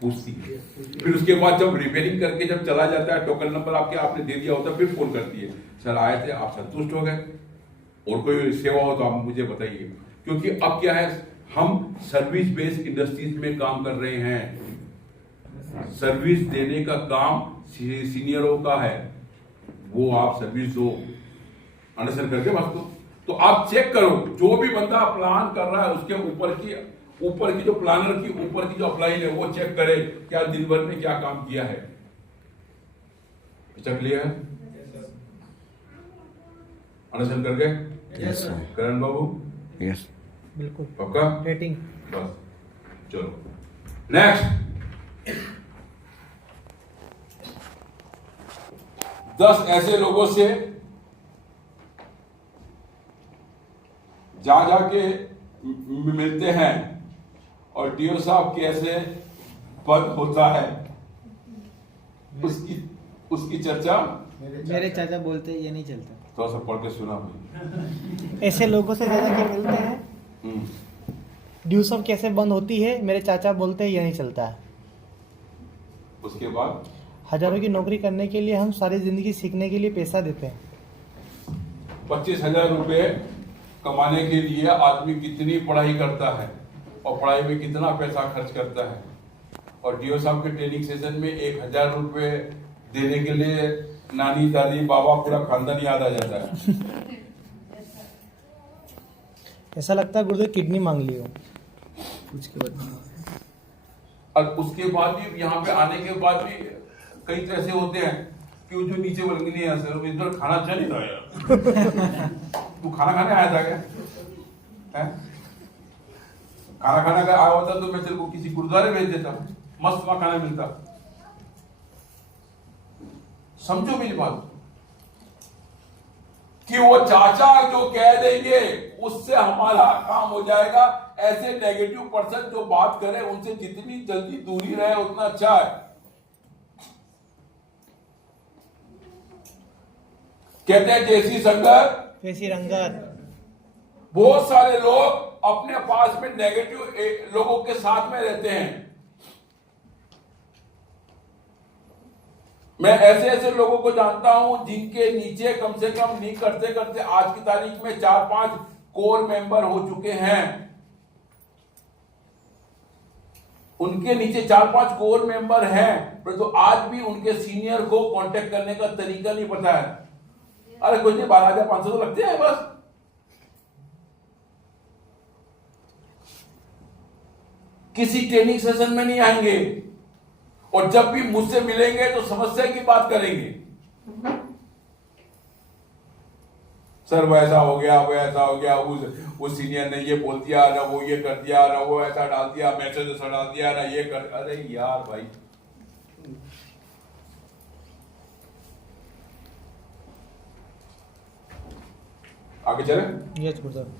पूछती है। फिर उसके बाद जब रिपेयरिंग करके जब चला जाता है, टोकन नंबर आपने दे दिया होता है, फिर फोन करती है, सर आए थे, आप संतुष्ट हो गए, और कोई सेवा हो तो आप मुझे बताइए। क्योंकि अब क्या है, हम सर्विस बेस्ड इंडस्ट्रीज में काम कर रहे हैं, सर्विस देने का काम सीनियरों का है, वो आप सर्विस दो। अंडरस्टैंड करके बात को, तो आप चेक करो जो भी बंदा प्लान कर रहा है उसके ऊपर की जो प्लानर की ऊपर की जो अपलाइन है वो चेक करे क्या दिन भर में क्या काम किया है। क्लियर है? अंडरस्टैंड कर गए? Yes sir. करण बाबू? यस बिल्कुल पक्का? रेटिंग बस चलो नेक्स्ट। 10 ऐसे लोगों से जा जाके मिलते हैं और डीओ साहब कैसे पद होता है उसकी चर्चा मेरे चाचा बोलते हैं ये नहीं चलता। थोड़ा सा पढ़ के सुना भाई। ऐसे लोगों से ज्यादा क्या मिलते हैं, ड्यूस ऑफ कैसे बंद होती है, मेरे चाचा बोलते हैं ये नहीं चलता है। उसके बाद हजारों की नौकरी करने के लिए हम सारी जिंदगी सीखने के लिए पैसा देते हैं। 25,000 रुपए कमाने के लिए आदमी कितनी पढ़ाई करता है और पढ़ाई में कितना पैसा खर्च करता है, और डीओ साहब के ट्रेनिंग सेशन में 1,000 रुपए देने के लिए नानी दादी बाबा पूरा खानदान याद आ जाता है। ऐसा लगता है गुरुदेव किडनी मांग ली हो। और उसके बाद भी यहाँ पे आने के बाद भी कई तो ऐसे होते हैं कि वो जो नीचे बोलेंगे नहीं यार सर इधर खाना अच्छा नहीं था यार। तू खाना खाने आया था क्या? है? खाना खाना का आया होता तो मैं तेरे को किसी गुरुद्वारे भेज देता, मस्त वहां खाना मिलता। समझो मेरी बात कि वो चाचा जो कह देंगे उससे हमारा काम हो जाएगा। ऐसे नेगेटिव पर्सन जो बात करे उनसे जितनी जल्दी दूरी रहे उतना अच्छा है। कहते हैं जैसी संगत वैसी रंगत। बहुत सारे लोग अपने पास में नेगेटिव लोगों के साथ में रहते हैं। मैं ऐसे ऐसे लोगों को जानता हूं जिनके नीचे कम से कम नहीं करते करते आज की तारीख में 4-5 कोर मेंबर हो चुके हैं। उनके नीचे 4-5 कोर मेंबर हैं, पर तो आज भी उनके सीनियर को कांटेक्ट करने का तरीका नहीं पता है। अरे कुछ नहीं, 12,500 तो लगते हैं बस। किसी ट्रेनिंग सेशन में नहीं आएंगे, और जब भी मुझसे मिलेंगे तो समस्या की बात करेंगे। सर वो ऐसा हो गया, वो ऐसा हो गया, उस सीनियर ने ये बोल दिया ना, वो ये कर दिया ना, वो ऐसा डाल दिया, मैसेज ऐसा डाल दिया ना, ये कर। अरे यार भाई, आगे चले। Yes Gurudev.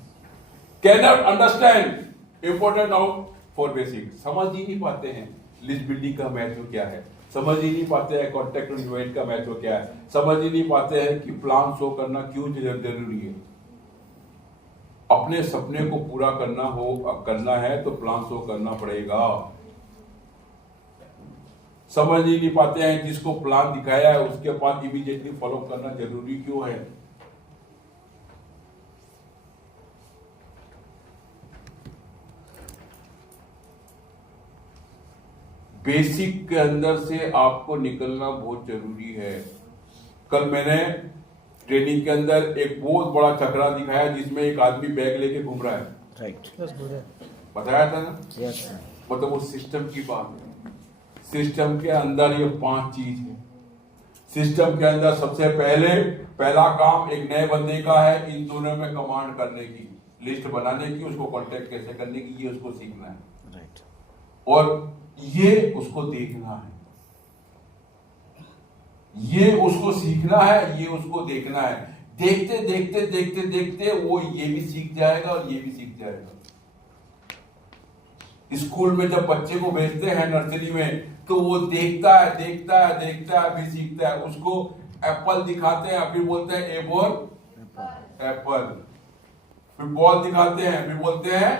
Can not understand important now for basic. समझ ही नहीं पाते हैं लिस्ट बिल्डिंग का महत्व क्या है, समझ ही नहीं पाते हैं कॉन्टेक्ट और इवेंट का महत्व क्या है, समझ ही नहीं पाते हैं कि प्लान शो करना क्यों जरूरी है। अपने सपने को पूरा करना है तो प्लान शो करना पड़ेगा। समझ ही नहीं पाते हैं जिसको प्लान दिखाया है उसके बाद इमीडिएटली फॉलो करना जरूरी क्यों है। बेसिक के अंदर से आपको निकलना बहुत जरूरी है। कल मैंने ट्रेनिंग के अंदर एक बहुत बड़ा चक्रा दिखाया जिसमें एक आदमी बैग लेके घूम रहा है। राइट। बताया था ना। यस। मतलब वो सिस्टम की बात है। सिस्टम के अंदर ये 5 चीज है। सिस्टम के अंदर सबसे पहला काम एक नए बंदे का है इन दोनों में कमांड करने की, लिस्ट बनाने की, उसको कांटेक्ट कैसे करने की, ये उसको सीखना है। राइट। और ये उसको देखना है, ये उसको सीखना है, ये उसको देखना है। देखते देखते देखते देखते वो ये भी सीख जाएगा और ये भी सीख जाएगा। स्कूल में जब बच्चे को भेजते हैं नर्सरी में तो वो देखता है फिर सीखता है। उसको एप्पल दिखाते हैं फिर बोलते हैं ए फॉर एप्पल, फिर बॉल दिखाते हैं फिर बोलते हैं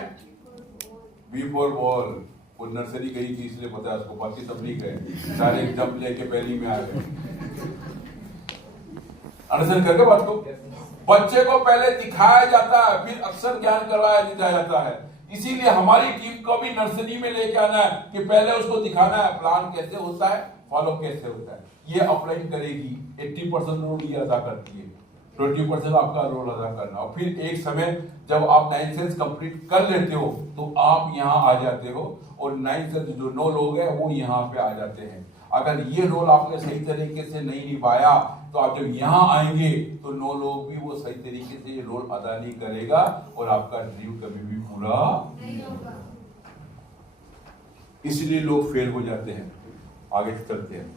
बी फॉर बॉल। वो नर्सरी गई थी इसलिए पता है उसको, बाकी सब नहीं गए, सारे एग्जाम लेके पहली में आ गए। अंडरस्टैंड करके बात को। बच्चे को पहले दिखाया जाता है फिर अक्सर ज्ञान करवाया जाता है। इसीलिए हमारी टीम को भी नर्सरी में लेके आना है कि पहले उसको दिखाना है प्लान कैसे होता है, फॉलो कैसे होता है। ये अप्लाई करेगी, 80% रोल ये अदा करती है, 20% आपका रोल अदा करना। और फिर एक समय जब आप 9 सेंस कंप्लीट कर लेते हो तो आप यहाँ आ जाते हो और 9 सेंस जो 9 लोग हैं वो यहाँ पे आ जाते हैं। अगर ये रोल आपने सही तरीके से नहीं निभाया तो आप जब यहाँ आएंगे तो 9 लोग भी वो सही तरीके से ये रोल अदा नहीं करेगा और आपका ड्रीम कभी भी पूरा नहीं होगा। इसलिए लोग फेल हो जाते हैं। आगे चलते हैं।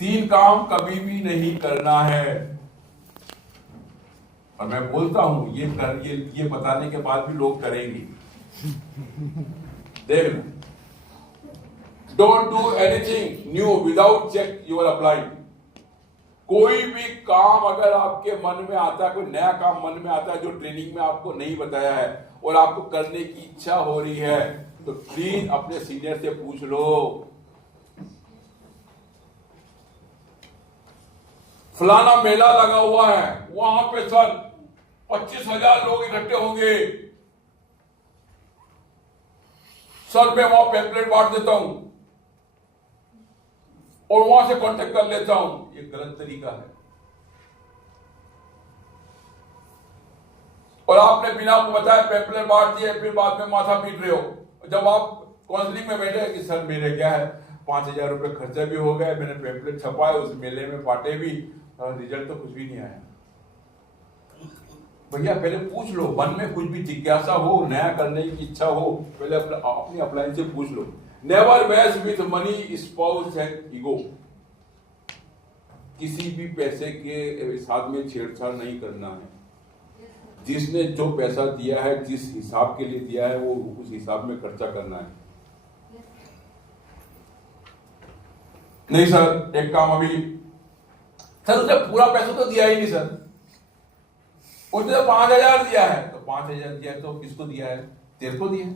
3 काम कभी भी नहीं करना है। और मैं बोलता हूं ये बताने के बाद भी लोग करेंगे। देखना, don't do anything new without check your applying. कोई भी काम अगर आपके मन में आता है, कोई नया काम मन में आता है जो ट्रेनिंग में आपको नहीं बताया है और आपको करने की इच्छा हो रही है तो प्लीज अपने सीनियर से पूछ लो। फलाना मेला लगा हुआ है, वहां पे सर 25,000 लोग इकट्ठे होंगे, सर मैं वहां पैम्पलेट बांट देता हूं और वहां से कांटेक्ट कर लेता हूं। ये गलत तरीका है। और आपने बिना बताए पैम्पलेट बांट दिए फिर बाद में माथा पीट रहे हो। जब आप काउंसलिंग में बैठे कि सर मेरे क्या है 5,000 रुपए खर्चा भी हो गया, मैंने पैम्पलेट छपाए, उस मेले में बांटे भी, रिजल्ट तो कुछ भी नहीं आया। भैया पहले पूछ लो, मन में कुछ भी जिज्ञासा हो, नया करने की इच्छा हो, पहले अपनी अपलाइन से पूछ लो। Never waste with money, spouse and ego. किसी भी पैसे के साथ में छेड़छाड़ नहीं करना है। जिसने जो पैसा दिया है, जिस हिसाब के लिए दिया है, वो उस हिसाब में खर्चा करना है। नहीं सर एक काम अभी, सर उसने पूरा पैसा तो दिया ही नहीं सर, उसने तो 5,000 दिया है। तो 5,000 दिया है तो किसको दिया है? तेरे को दिया है।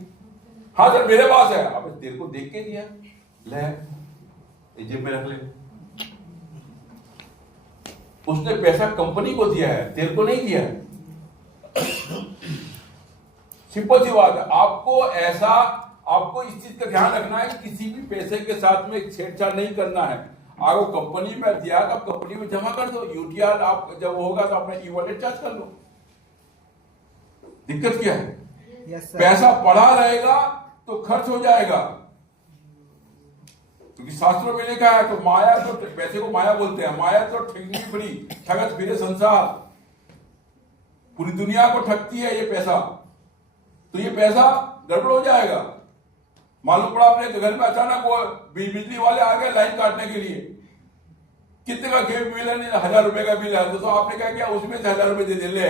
हाँ सर मेरे पास है। अब तेरे को देख के दिया, ले जेब में रख ले। उसने पैसा कंपनी को दिया है, तेरे को नहीं दिया है। सिंपल सी बात है। आपको इस चीज का ध्यान रखना है कि किसी भी पैसे के साथ में छेड़छाड़ नहीं करना है। अगर वो कंपनी में दिया तो आप कंपनी में जमा कर दो, यूटीआर आप जब होगा तो अपना ई वॉलेट चार्ज कर लो। दिक्कत क्या है? Yes sir. पैसा पड़ा रहेगा तो खर्च हो जाएगा, क्योंकि शास्त्रों में लिखा है। तो माया, तो पैसे को माया बोलते हैं। माया तो ठगनी फिरी, ठगत फिरे संसार। पूरी दुनिया को ठगती है ये पैसा। तो ये पैसा गड़बड़ हो जाएगा। मालूम पड़ा अपने घर में अचानक वो बिजली वाले आ गए लाइन काटने के लिए। कितने का बिल है? 1000 रुपए का बिल है। तो आपने क्या किया, उसमें से 1000 रुपए दे ले।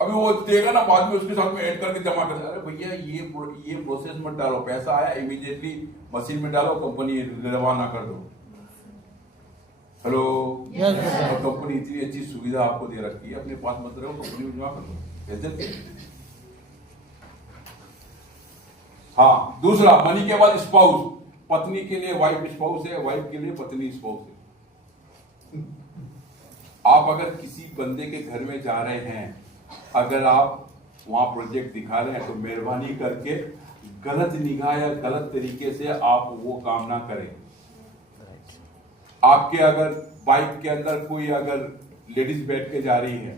अभी वो देगा ना, बाद में उसके साथ में ऐड करके जमा कर। अरे भैया ये प्रोसेस मत डालो, पैसा आया इमीडिएटली मशीन में डालो, कंपनी रवाना कर दो। हेलो, कंपनी इतनी अच्छी सुविधा आपको दे रखी है, अपने पास मत रहो, कंपनी में जमा कर दो। ऐसे हाँ। दूसरा, मनी के बाद स्पाउस। पत्नी के लिए वाइफ स्पाउस है, वाइफ के लिए पत्नी स्पाउस है। आप अगर किसी बंदे के घर में जा रहे हैं, अगर आप वहां प्रोजेक्ट दिखा रहे हैं, तो मेहरबानी करके गलत निगाह या गलत तरीके से आप वो काम ना करें। आपके अगर बाइक के अंदर कोई अगर लेडीज बैठ के जा रही है,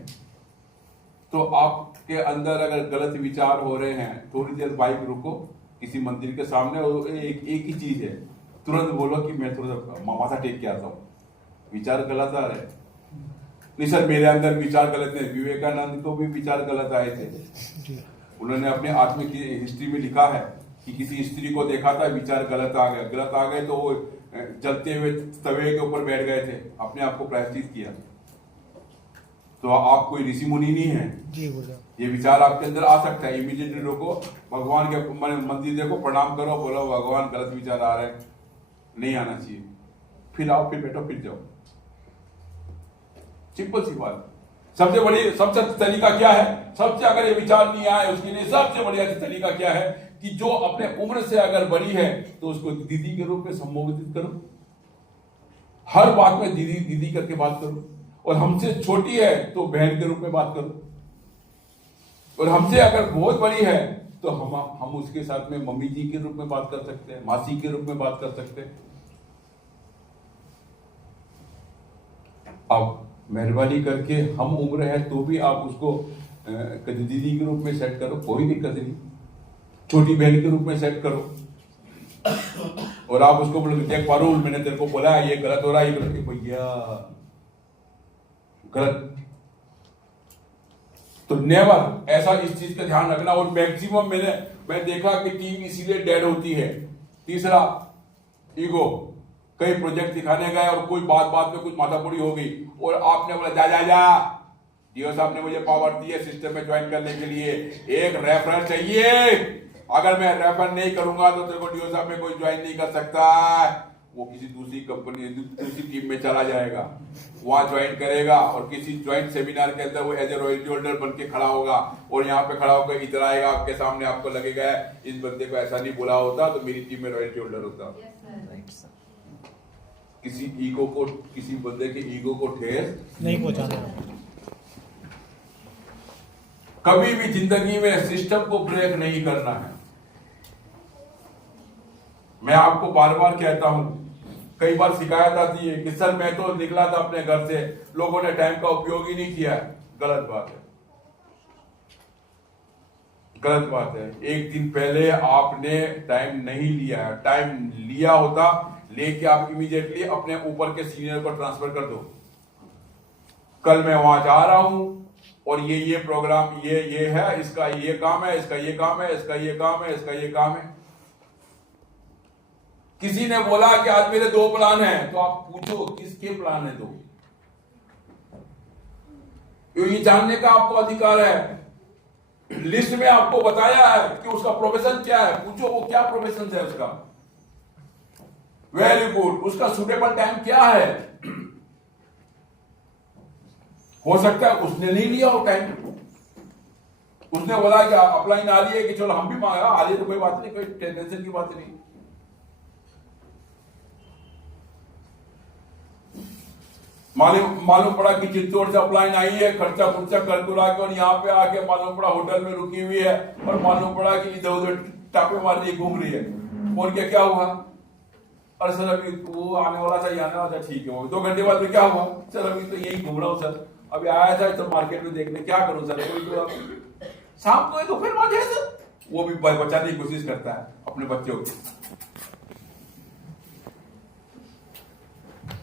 तो आपके अंदर अगर गलत विचार हो रहे हैं, थोड़ी देर बाइक रुको किसी मंदिर के सामने। एक ही चीज है, तुरंत बोलो कि मैं थोड़ा सा माथा टेक के आता हूं, विचार गलत आ रहे हैं। नहीं सर, मेरे अंदर विचार गलत नहीं। विवेकानंद को भी विचार गलत आए थे। उन्होंने अपने आत्म की हिस्ट्री में लिखा है कि किसी स्त्री को देखा था, विचार गलत आ गए। गलत आ गए तो वो जलते हुए तवे के ऊपर बैठ गए थे, अपने आप को प्रायश्चित किया। तो आप कोई ऋषि मुनि नहीं है जी, बोलो। ये विचार आपके अंदर आ सकता है। इमीडिएटली रोको, भगवान के मंदिर देखो, प्रणाम करो, बोलो भगवान गलत विचार आ रहे हैं, नहीं आना चाहिए। फिर आओ, फिर बैठो, फिर जाओ। सिंपल सी बात। सबसे तरीका क्या है? सबसे अगर ये विचार नहीं आए, उसके लिए सबसे बढ़िया तरीका क्या है कि जो अपने उम्र से अगर बड़ी है तो उसको दीदी के रूप में संबोधित करो। हर बात में दीदी दीदी करके बात करो। और हमसे छोटी है तो बहन के रूप में बात करो। और हमसे अगर बहुत बड़ी है तो हम उसके साथ में मम्मी जी के रूप में बात कर सकते हैं, मासी के रूप में बात कर सकते हैं। अब मेहरबानी करके हम उम्र है तो भी आप उसको दीदी के रूप में सेट करो, कोई दिक्कत नहीं। छोटी बहन के रूप में सेट करो। और आप उसको बोलो, देख पारुल, मैंने तेरे को बोला ये गलत हो रहा है, ये गलत। भैया गलत तो नेवर ऐसा, इस चीज का ध्यान रखना। और मैक्सिमम मैं देखा कि टीम इसीलिए डेड होती है। तीसरा, ईगो। कई प्रोजेक्ट दिखाने गए और कोई बात में कुछ माथापुरी हो गई और आपने बोला जा डीओ साहब ने मुझे पावर दी है सिस्टम में ज्वाइन करने के लिए, एक रेफरल चाहिए। अगर मैं रेफर नहीं करूंगा तो तेरे को डीओ साहब में कोई ज्वाइन नहीं कर सकता। वो किसी दूसरी कंपनी, दूसरी टीम में चला जाएगा, वहां ज्वाइन करेगा और किसी ज्वाइंट सेमिनार के अंदर वो एज ए रॉयल्टी होल्डर बन के खड़ा होगा और यहाँ पे खड़ा होकर इधर आएगा आपके सामने, आपको लगेगा इस बंदे को ऐसा नहीं बोला होता तो मेरी टीम में रॉयल्टी होल्डर होता। किसी ईगो को, किसी बंदे के ईगो को ठेस नहीं पहुंचाना। कभी भी जिंदगी में सिस्टम को ब्रेक नहीं करना है। मैं आपको बार बार कहता हूं, कई बार शिकायत आती है कि सर मैं तो निकला था अपने घर से, लोगों ने टाइम का उपयोग ही नहीं किया। गलत बात है, गलत बात है। एक दिन पहले आपने टाइम नहीं लिया है। टाइम लिया होता, लेके आप इमीडिएटली अपने ऊपर के सीनियर को ट्रांसफर कर दो। कल मैं वहां जा रहा हूं और ये प्रोग्राम ये है, इसका ये काम है, इसका ये काम है, इसका ये काम है, इसका ये काम है। किसी ने बोला कि आज मेरे 2 प्लान हैं, तो आप पूछो किसके प्लान है 2? ये जानने का आपको अधिकार है। लिस्ट में आपको बताया है कि उसका प्रोफेशन क्या है, पूछो वो क्या प्रोफेशन है उसका। वेरी गुड, उसका सुटेबल टाइम क्या है। हो सकता है उसने नहीं लिया हो टाइम, उसने बोला कि अपलाइन आ रही है कि चलो हम भी मांगा, आ रही है तो कोई बात नहीं, कोई टेंशन की बात नहीं। मालूम पड़ा कि चित्तौड़ से अपलाइन आई है, खर्चा खुर्चा कर कुरा के और यहाँ पे आके मालूम पड़ा होटल में रुकी हुई है और मालूम पड़ा कि इधर उधर टापे मार रही घूम रही है। फोन किया, क्या हुआ? अरे सर अभी वो आने वाला था, आने वाला था, ठीक है। वो 2 घंटे बाद में क्या हुआ? सर अभी तो यही घूम रहा हूँ सर, अभी आया था तो मार्केट में देखने, क्या करूँ सर? तो शाम को तो फिर वहां गए सर। वो भी बचाने की कोशिश करता है अपने बच्चों को।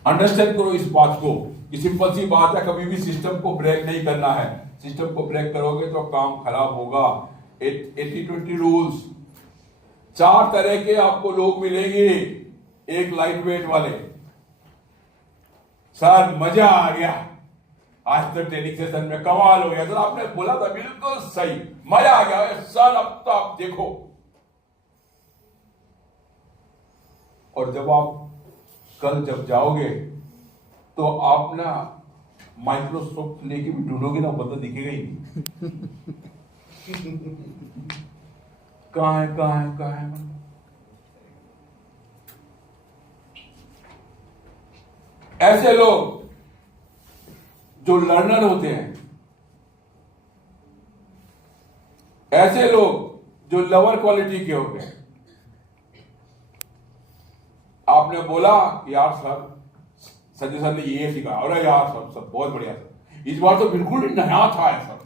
अंडरस्टैंड करो इस बात को, कि सिंपल सी बात है, कभी भी सिस्टम को ब्रेक नहीं करना है। सिस्टम को ब्रेक करोगे तो काम खराब होगा। 80-20 रूल्स। 4 तरह के आपको लोग मिलेंगे। एक लाइट वेट वाले, सर मजा आ गया, आज तो ट्रेनिंग सेशन में कमाल हो गया सर, आपने बोला था बिल्कुल सही, मजा आ गया सर, अब तो आप देखो। और जब आप कल जब जाओगे तो आप ना माइक्रोसॉफ्ट लेके भी ढूंढोगे ना, बंदा दिखेगा ही नहीं। कहां है? ऐसे लोग जो लर्नर होते हैं, ऐसे लोग जो लोअर क्वालिटी के होते हैं, आपने बोला यार सर संजय सर ने ये सिखाया, अरे यार सब बहुत बढ़िया सर, इस बार तो बिल्कुल नया था सर,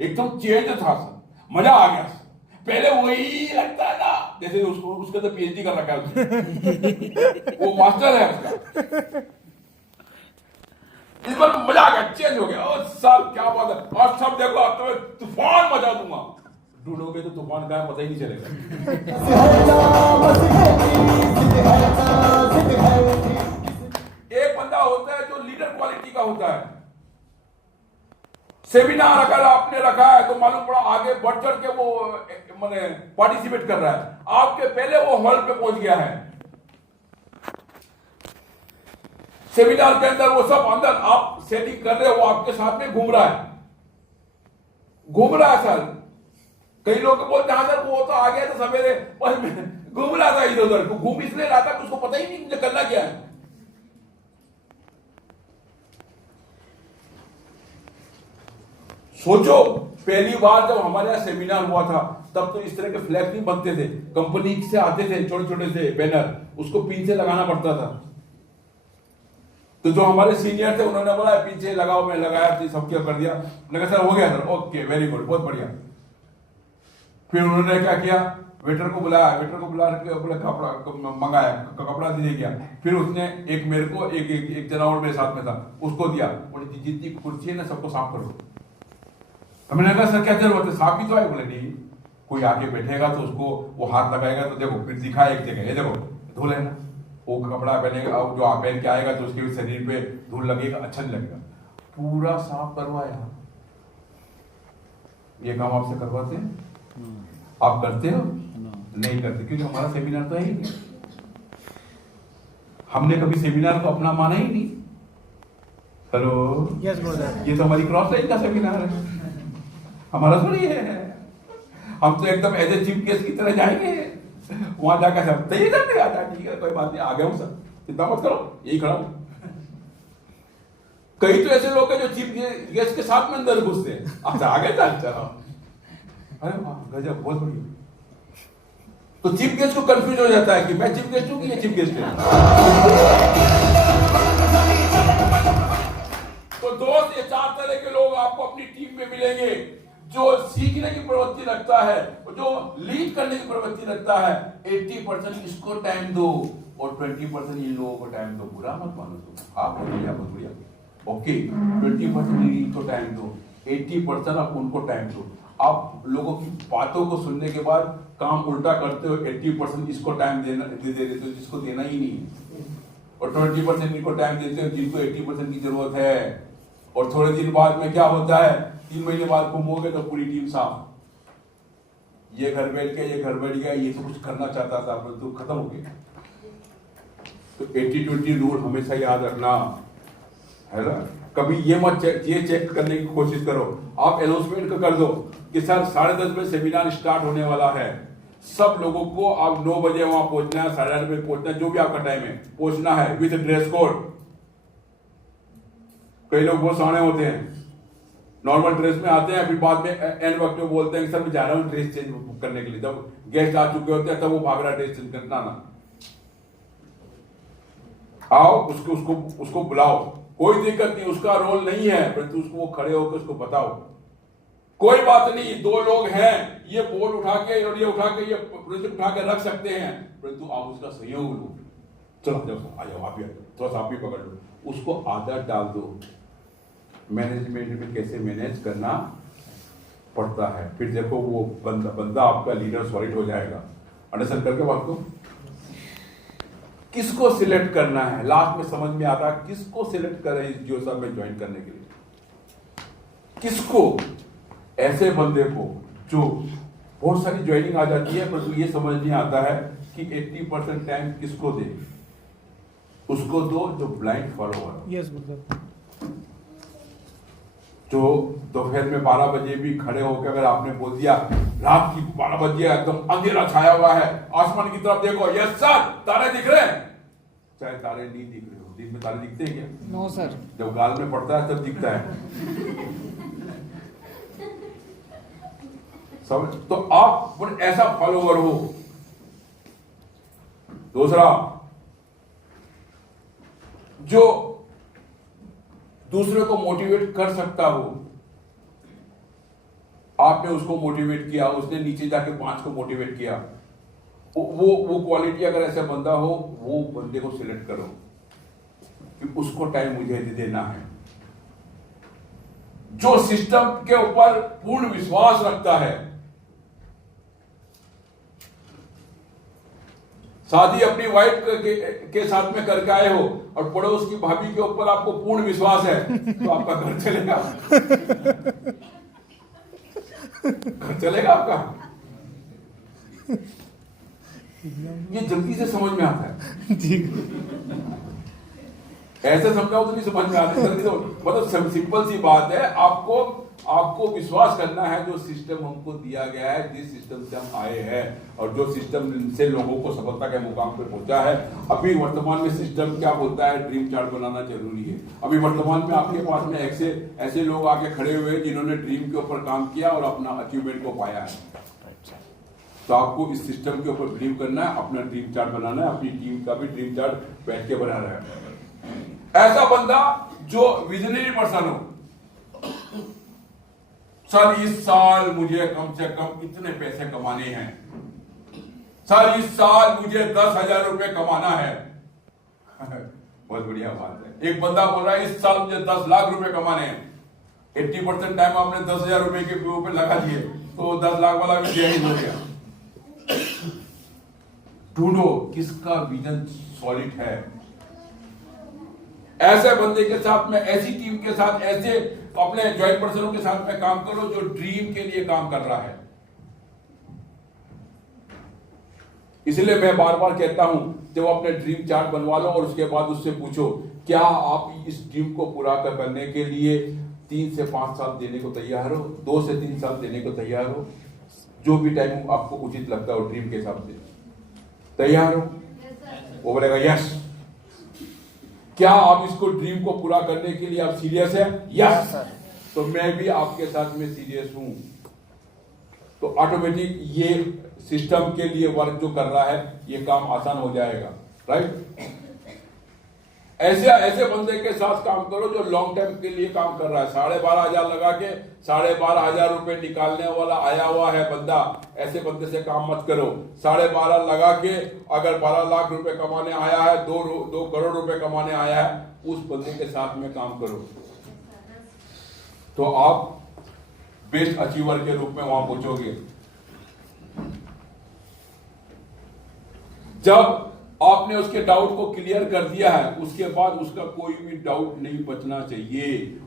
एकदम चेंज था सर, मजा आ गया सर। पहले वही लगता है ना, जैसे उसका तो पीएचडी कर रखा है उसने, वो मास्टर है उसका। इस बार मजा आ गया, चेंज हो गया, और सर क्या बात है, और सब देखो अब तो तूफान मचा दूंगा। ढूंढोगे तो तूफान का पता ही नहीं चलेगा। एक बंदा होता है जो लीडर क्वालिटी का होता है। सेमिनार अगर आपने रखा है तो मालूम पड़ा आगे बढ़ चढ़ के वो माने पार्टिसिपेट कर रहा है, आपके पहले वो हॉल पे पहुंच गया है। सेमिनार के अंदर वो सब अंदर आप सेटिंग कर रहे हो, वो आपके साथ में घूम रहा है सर। कई लोग बोलते हैं सर वो तो आ गया था सवेरे, घूम रहा था इधर उधर, घूम इसलिए रहा था कि उसको पता ही नहीं मुझे करना क्या है। सोचो पहली बार जब हमारे यहाँ सेमिनार हुआ था तब तो इस तरह के फ्लैग नहीं बनते थे, कंपनी से आते थे छोटे छोटे से बैनर, उसको पिन से लगाना पड़ता था। तो जो हमारे सीनियर थे उन्होंने बोला पीछे लगाओ, मैं लगाया थी, सब क्या कर दिया, मैंने कहा सर हो गया सर, ओके वेरी गुड, बहुत बढ़िया। फिर उन्होंने क्या किया, वेटर को बुलाया, वेटर को बुला के बोला कपड़ा मंगाया, कपड़ा दीजिए क्या। फिर उसने एक मेरे को एक जना और मेरे साथ में था उसको दिया, बोले जितनी कुर्सी है ना सबको साफ करो। तो मैंने कहा सर क्या जरूरत है, साफ ही तो है। बोले नहीं, कोई आके बैठेगा तो उसको वो हाथ लगाएगा तो देखो, फिर दिखाया एक जगह, ये देखो धूल है ना, वो कपड़ा पहनेगा, जो आप पहन के आएगा तो उसके शरीर पे धूल लगेगा, अच्छा नहीं लगेगा। पूरा साफ करवाया। ये काम आपसे करवाते हैं? आप करते हो? नहीं करते, क्योंकि हमारा सेमिनार तो है ही नहीं, हमने कभी सेमिनार को अपना माना ही नहीं। हेलो, यस ब्रदर, ये तो हमारी क्रॉस लाइन का सेमिनार है, हमारा थोड़ी है। हम तो एकदम एज ए चीफ गेस्ट की तरह जाएंगे वहां जाकर, सब तैयारी करते आता, ठीक है कोई बात नहीं, आ गया हूं सर, चिंता मत करो, यही खड़ा हूं। कई तो ऐसे लोग हैं जो चीफ गेस्ट के साथ में अंदर घुसते हैं, अच्छा आ गए, चलो अरे वाह गजब, बहुत बढ़िया। तो चीफ गेस्ट को कंफ्यूज हो जाता है कि मैं चीफ गेस्ट हूं कि ये चीफ गेस्ट है। तो दोस्त, ये 4 तरह के लोग आपको अपनी टीम में मिलेंगे, जो सीखने की प्रवृत्ति रखता है, जो लीड करने की प्रवृत्ति रखता है। 80% इसको टाइम दो और 20% इन लोगों को टाइम दो। बुरा मत मानो तुम, आप बहुत बढ़िया, ओके। 20% इनको टाइम दो, 80% आप उनको टाइम दो। आप लोगों की बातों को सुनने के बाद काम उल्टा करते हो, 80% इसको टाइम दे देते हो जिसको देना ही नहीं है, और 20% इनको टाइम देते हो जिनको 80% की जरूरत है। और थोड़े दिन बाद में क्या होता है, 3 महीने बाद घूमोगे तो पूरी टीम साफ, ये घर बैठ गया, ये घर बैठ गया, ये सब कुछ करना चाहता था तो खत्म हो गया। तो 80-20 रूल हमेशा याद रखना है ना। कभी ये मत ये चेक करने की कोशिश करो, आप अनाउंसमेंट कर दो कि सर 10:30 बजे सेमिनार स्टार्ट होने वाला है, सब लोगों को आप 9 बजे वहां पहुंचना है, 8:30 बजे पहुंचना है, जो भी आपका टाइम है पहुंचना है, विद ड्रेस कोड। कई लोग बहुत साने होते हैं, नॉर्मल ड्रेस में आते हैं, फिर बाद में एंड वक्त में बोलते हैं कि सर मैं जा रहा हूँ ड्रेस चेंज करने के लिए। जब गेस्ट आ चुके होते हैं तब वो भाग रहा है ड्रेस चेंज करना। ना, आओ उसको बुलाओ, कोई दिक्कत नहीं, उसका रोल नहीं है, परंतु उसको वो खड़े होकर उसको बताओ कोई बात नहीं, दो लोग हैं, ये बोल उठा के और ये उठा के, ये प्रोजेक्ट उठा के रख सकते हैं, परंतु आप उसका सहयोग लो। चलो आ जाओ, आप ही आ जाओ, थोड़ा सा आप भी पकड़ लो, उसको आदत डाल दो मैनेजमेंट में कैसे मैनेज करना पड़ता है। फिर देखो वो बंदा आपका लीडर सॉलिड हो जाएगा। अंडरस्टैंड करके बात को, किसको सिलेक्ट करना है लास्ट में समझ में आता है, किसको सिलेक्ट करें इस जियो साहब में ज्वाइन करने के लिए, किसको, ऐसे बंदे को जो बहुत सारी ज्वाइनिंग आ जाती है परंतु ये समझ नहीं आता है कि 80% टाइम किसको दे, उसको दो जो ब्लाइंड फॉलोअर। यस गुरुदेव। जो दोपहर में 12 बजे भी खड़े होकर अगर आपने बोल दिया रात की 12 बजे एकदम अंधेरा छाया हुआ है, आसमान की तरफ देखो, यस सर तारे दिख रहे हैं, चाहे तारे नहीं दिख रहे हो, दिन में तारे दिखते हैं क्या? No sir. जब गाल में पड़ता है तब दिखता है। समझ? तो आप ऐसा फॉलोवर हो। दूसरा, जो दूसरे को मोटिवेट कर सकता हो, आपने उसको मोटिवेट किया, उसने नीचे जाके 5 को मोटिवेट किया, वो क्वालिटी अगर ऐसा बंदा हो, वो बंदे को सिलेक्ट करो कि उसको टाइम मुझे देना है। जो सिस्टम के ऊपर पूर्ण विश्वास रखता है, शादी अपनी वाइफ के साथ में करके आए हो और पड़ोस की भाभी के ऊपर आपको पूर्ण विश्वास है, तो आपका घर चलेगा? घर चलेगा आपका? ये जल्दी से समझ में आता है। ऐसे समझाओ तो नहीं समझ में आता, जल्दी तो मतलब सिंपल सी बात है। आपको विश्वास करना है जो सिस्टम हमको दिया गया है, जिस सिस्टम से हम आए हैं और जो सिस्टम से लोगों को सफलता के मुकाम पे पहुंचा है। अभी वर्तमान में सिस्टम क्या बोलता है, ड्रीम चार्ट बनाना जरूरी है। अभी वर्तमान में आपके पास में ऐसे लोग आके खड़े हुए हैं जिन्होंने ड्रीम के ऊपर काम किया और अपना अचीवमेंट को पाया है। तो आपको इस सिस्टम के ऊपर बिलीव करना है, अपना ड्रीम चार्ट बनाना है, अपनी टीम का भी ड्रीम चार्ट बैठ के बनाना है। ऐसा बंदा जो विजनरी पर्सन हो, सर इस साल मुझे कम से कम इतने पैसे कमाने हैं, सर इस साल मुझे 10,000 रुपए कमाना है। बहुत बढ़िया बात है। एक बंदा बोल रहा है इस साल मुझे 10 लाख रुपए कमाने हैं। 80% टाइम आपने 10,000 रुपए के ऊपर लगा दिए, तो 10 लाख वाला भी जय हिंद हो गया। ढूंढो किसका विजन सॉलिड है। ऐसे बंदे के साथ में, ऐसी टीम के साथ, ऐसे अपने ज्वाइंट पर्सनों के साथ में काम करो जो ड्रीम के लिए काम कर रहा है। इसलिए मैं बार बार कहता हूं, जब अपने ड्रीम चार्ट बनवा लो और उसके बाद उससे पूछो क्या आप इस ड्रीम को पूरा करने के लिए 3 से 5 साल देने को तैयार हो, 2 से 3 साल देने को तैयार हो, जो भी टाइम आपको उचित लगता हो ड्रीम के हिसाब से तैयार हो। वो बोलेगा यस। क्या आप इसको ड्रीम को पूरा करने के लिए आप सीरियस है? Yes sir. तो मैं भी आपके साथ में सीरियस हूं। तो ऑटोमेटिक ये सिस्टम के लिए वर्क जो कर रहा है ये काम आसान हो जाएगा। राइट? ऐसे बंदे के साथ काम करो जो लॉन्ग टर्म के लिए काम कर रहा है। 12,500 लगा के 12,500 रुपए निकालने वाला आया हुआ है बंदा, ऐसे बंदे से काम मत करो। 12,500 लगा के अगर 12 लाख रुपए कमाने आया है, 2 करोड़ रुपए कमाने आया है, उस बंदे के साथ में काम करो, तो आप बेस्ट अचीवर के रूप में वहां पहुंचोगे। जब आपने उसके डाउट को क्लियर कर दिया है, उसके बाद उसका कोई भी डाउट नहीं बचना चाहिए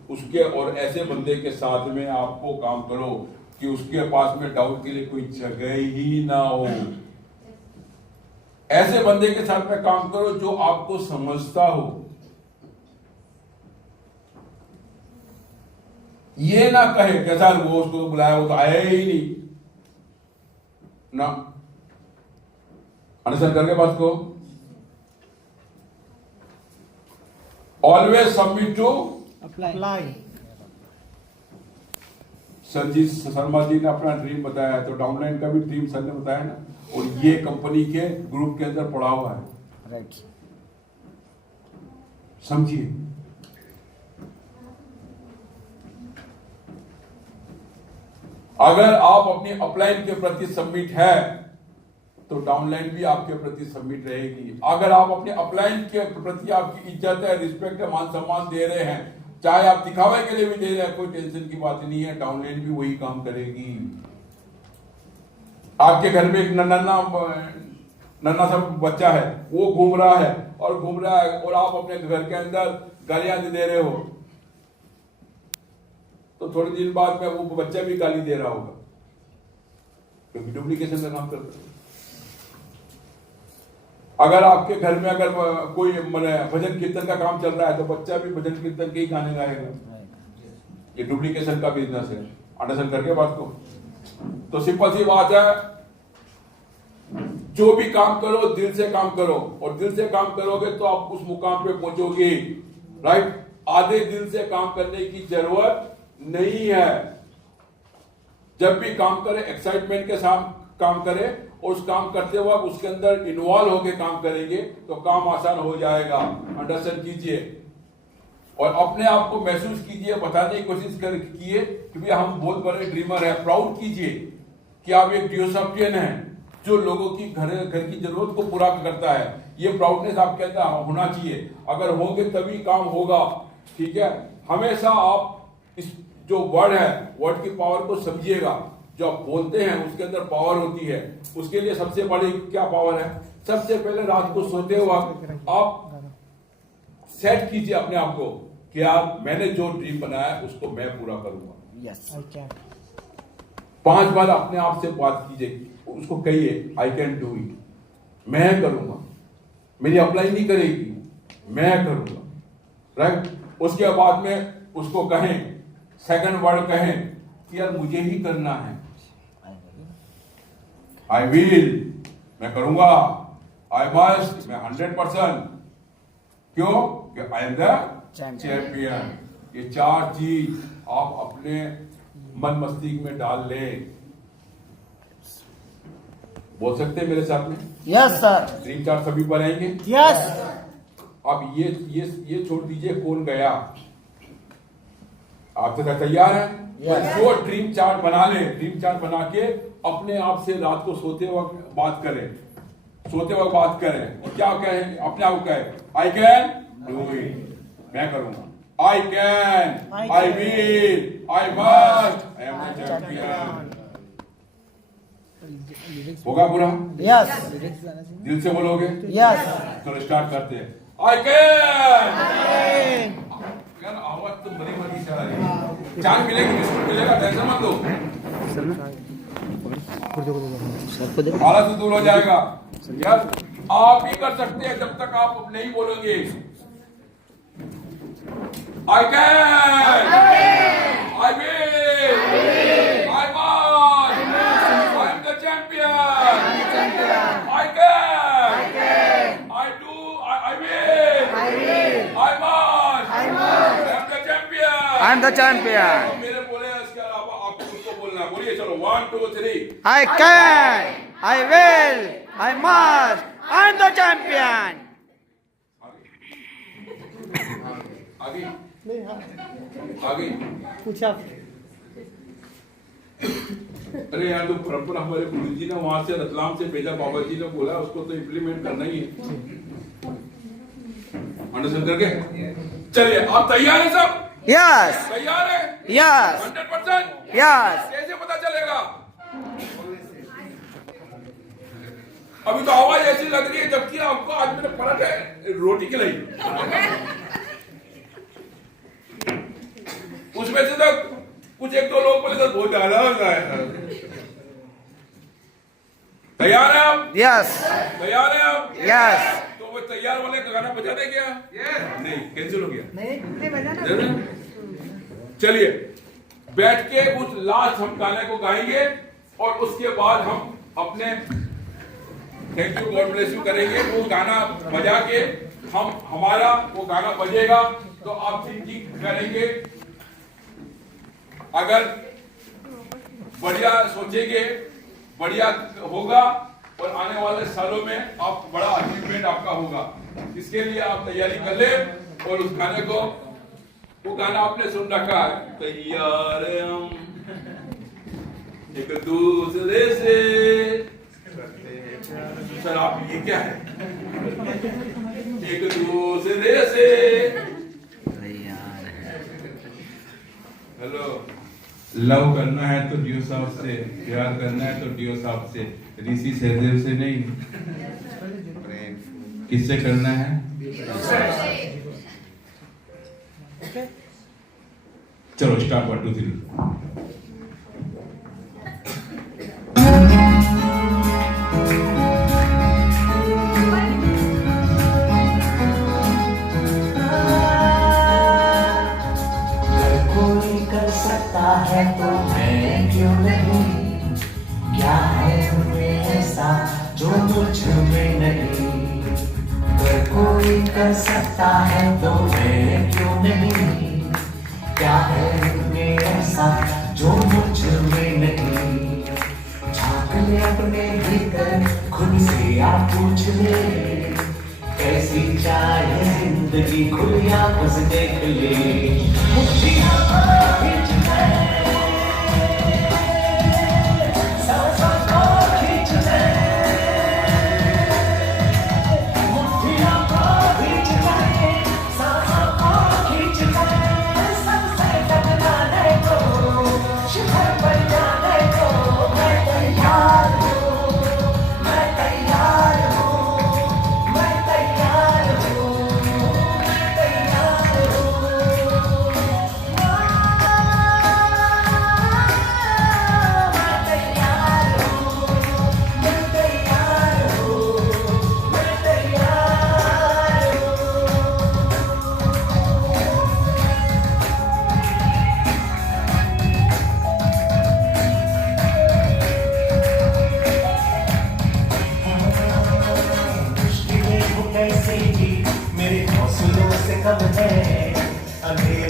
उसके। और ऐसे बंदे के साथ में आपको काम करो कि उसके पास में डाउट के लिए कोई जगह ही ना हो। ऐसे बंदे के साथ में काम करो जो आपको समझता हो। ये ना कहे कैसा वो उसको बुलाया, वो तो आया ही नहीं ना। अंडरस्टैंड करके बात को। Always submit to Fly. Sanjeet Sharma ji ने अपना ड्रीम बताया है, तो डाउनलाइन का भी ड्रीम सर ने बताया ना, और ये कंपनी के ग्रुप के अंदर पड़ा हुआ है, राइट। समझिए। अगर आप अपनी अपलाइन के प्रति सबमिट है तो डाउनलाइन भी आपके प्रति सबमिट रहेगी। अगर आप अपने अपलाइन के प्रति आपकी इज्जत है, रिस्पेक्ट है, मान सम्मान दे रहे हैं, चाहे आप दिखावे के लिए भी दे रहे हैं, कोई टेंशन की बात नहीं है, डाउनलाइन भी वही काम करेगी। आपके घर में एक नन्ना सा बच्चा है, वो घूम रहा है और आप अपने घर के अंदर गालियां दे रहे हो, तो थोड़े दिन बाद में वो बच्चा भी गाली दे रहा होगा, क्योंकि डुप्लीकेशन का काम करता है। अगर आपके घर में अगर कोई भजन कीर्तन का काम चल रहा है, तो बच्चा भी भजन कीर्तन के ही गाने गाएगा। ये डुप्लीकेशन का बिजनेस है। अंडरस्टैंड करके बात को? तो सिंपल सी बात है, जो भी काम करो दिल से काम करो, और दिल से काम करोगे तो आप उस मुकाम पे पहुंचोगे। राइट? आधे दिल से काम करने की जरूरत नहीं है। जब भी काम करे एक्साइटमेंट के साथ काम करे, और उस काम करते वक्त उसके अंदर इन्वॉल्व होकर काम करेंगे तो काम आसान हो जाएगा। अंडरस्टैंड कीजिए, और अपने आप को महसूस कीजिए, बताने की कोशिश कीजिए कि भाई हम बहुत बड़े ड्रीमर हैं। प्राउड कीजिए कि आप एक डियोसैपियन हैं जो लोगों की घर की जरूरत को पूरा करता है। ये प्राउडनेस आपके अंदर होना चाहिए। अगर होंगे तभी काम होगा। ठीक है? हमेशा आप इस जो वर्ड है, वर्ड की पावर को समझिएगा। जो आप बोलते हैं उसके अंदर पावर होती है। उसके लिए सबसे बड़ी क्या पावर है? सबसे पहले रात को सोते वक्त आप सेट कीजिए अपने आप को कि यार मैंने जो ड्रीम बनाया है उसको मैं पूरा करूंगा। यस। 5 बार अपने आप से बात कीजिए, उसको कहिए आई कैन डू इट, मैं करूंगा, मेरी अप्लाई नहीं करेगी, मैं करूंगा। राइट? उसके बाद में उसको कहें, सेकंड वर्ड कहें कि यार मुझे ही करना है। आई विल, मैं करूंगा। आई मस्ट, मैं 100%। क्यों? कि आई एम द चैंपियन। ये 4 चीज आप अपने मन मस्तिष्क में डाल लें। बोल सकते हैं मेरे साथ में? Yes sir. ड्रीम चार्ट सभी पर आएंगे? यस। अब ये छोड़ दीजिए कौन गया। आप तो तैयार हैं? जो ड्रीम चार्ट बना ले, ड्रीम चार्ट बना के अपने आप से रात को सोते वक्त बात करें, और क्या कहें? अपने आप को कहें आई कैन डू इट, मैं करूंगा। I can, I will, I must, I am the champion. होगा पूरा? यस। दिल से बोलोगे? यस। चलो स्टार्ट करते हैं। I can. यार आवाज तो बड़ी से आ रही है। चाय मिलेगी, बिस्कुट मिलेगा, टेंशन मत लो, आलस तो दूर हो जाएगा। यार आप ही कर सकते हैं जब तक आप नहीं बोलोगे। I can, I will, I must, I am the champion, I can, I do, I will, I must, I am the champion, I am the champion. मेरे बोले इसके अलावा आपको उसको बोलना है। बोलिए चलो 1 2 3। I can, I will, I must, I am the champion. आगे नहीं, हाँ, आगे। पूछा। अरे यार, तो परंपरा हमारे गुरु जी ने वहां से रतलाम से भेजा, बाबा जी ने बोला उसको तो इम्प्लीमेंट करना ही है। अंडरस्टैंड करके चलिए, आप तैयार हैं सब? यस। तैयार है? यस। 100%? यस। कैसे पता चलेगा? अभी तो आवाज ऐसी लग रही है जबकि आपको आज मैंने पराठे रोटी खिलाई। उसमें से तक कुछ 1-2 लोग बोले तो बहुत ज्यादा होता है। तैयार है आप? यस। तैयार है आप? यस। तो वो तैयार वाले का गाना बजा दे क्या? नहीं, कैंसिल हो गया। नहीं बजाना। चलिए बैठ के उस लास्ट हम गाने को गाएंगे, और उसके बाद हम अपने thank you God bless you करेंगे। वो गाना बजा के हमारा वो गाना बजेगा। तो आप थिंकिंग करेंगे, अगर बढ़िया सोचेंगे बढ़िया होगा और आने वाले सालों में आप बड़ा अचीवमेंट आपका होगा। इसके लिए आप तैयारी कर ले और उस गाने को, वो गाना आपने सुन रखा है, तैयार हम एक दूसरे से। सर आप ये क्या है? एक दूसरे से हेलो, लव करना है तो डियो साहब से, प्यार करना है तो डियो साहब से, ऋषि सहदेव से नहीं। किससे करना है? चलो स्टार्ट 1 2 3। है तो मैं क्यों नहीं, क्या है उनमें ऐसा जो मुझ में नहीं। अगर कोई कर सकता है तो मैं क्यों नहीं, क्या है उनमें ऐसा जो मुझ में नहीं। झांक ले अपने भीतर खुद से आप पूछ ले, कैसी चाहे जिंदगी खुली आंखों से देख ले। मुट्ठियां खींच ले, सांसों को खींच ले, मुट्ठियां खींच ले, सांसों को खींच ले। सबसे टकराने को, शिखर पर जाने को मैं तैयार हूँ, मैं तैयार हूँ, मैं तैयार हूँ, मैं तैयार हूँ। मेरे हौसलों से कम है, अंधेरे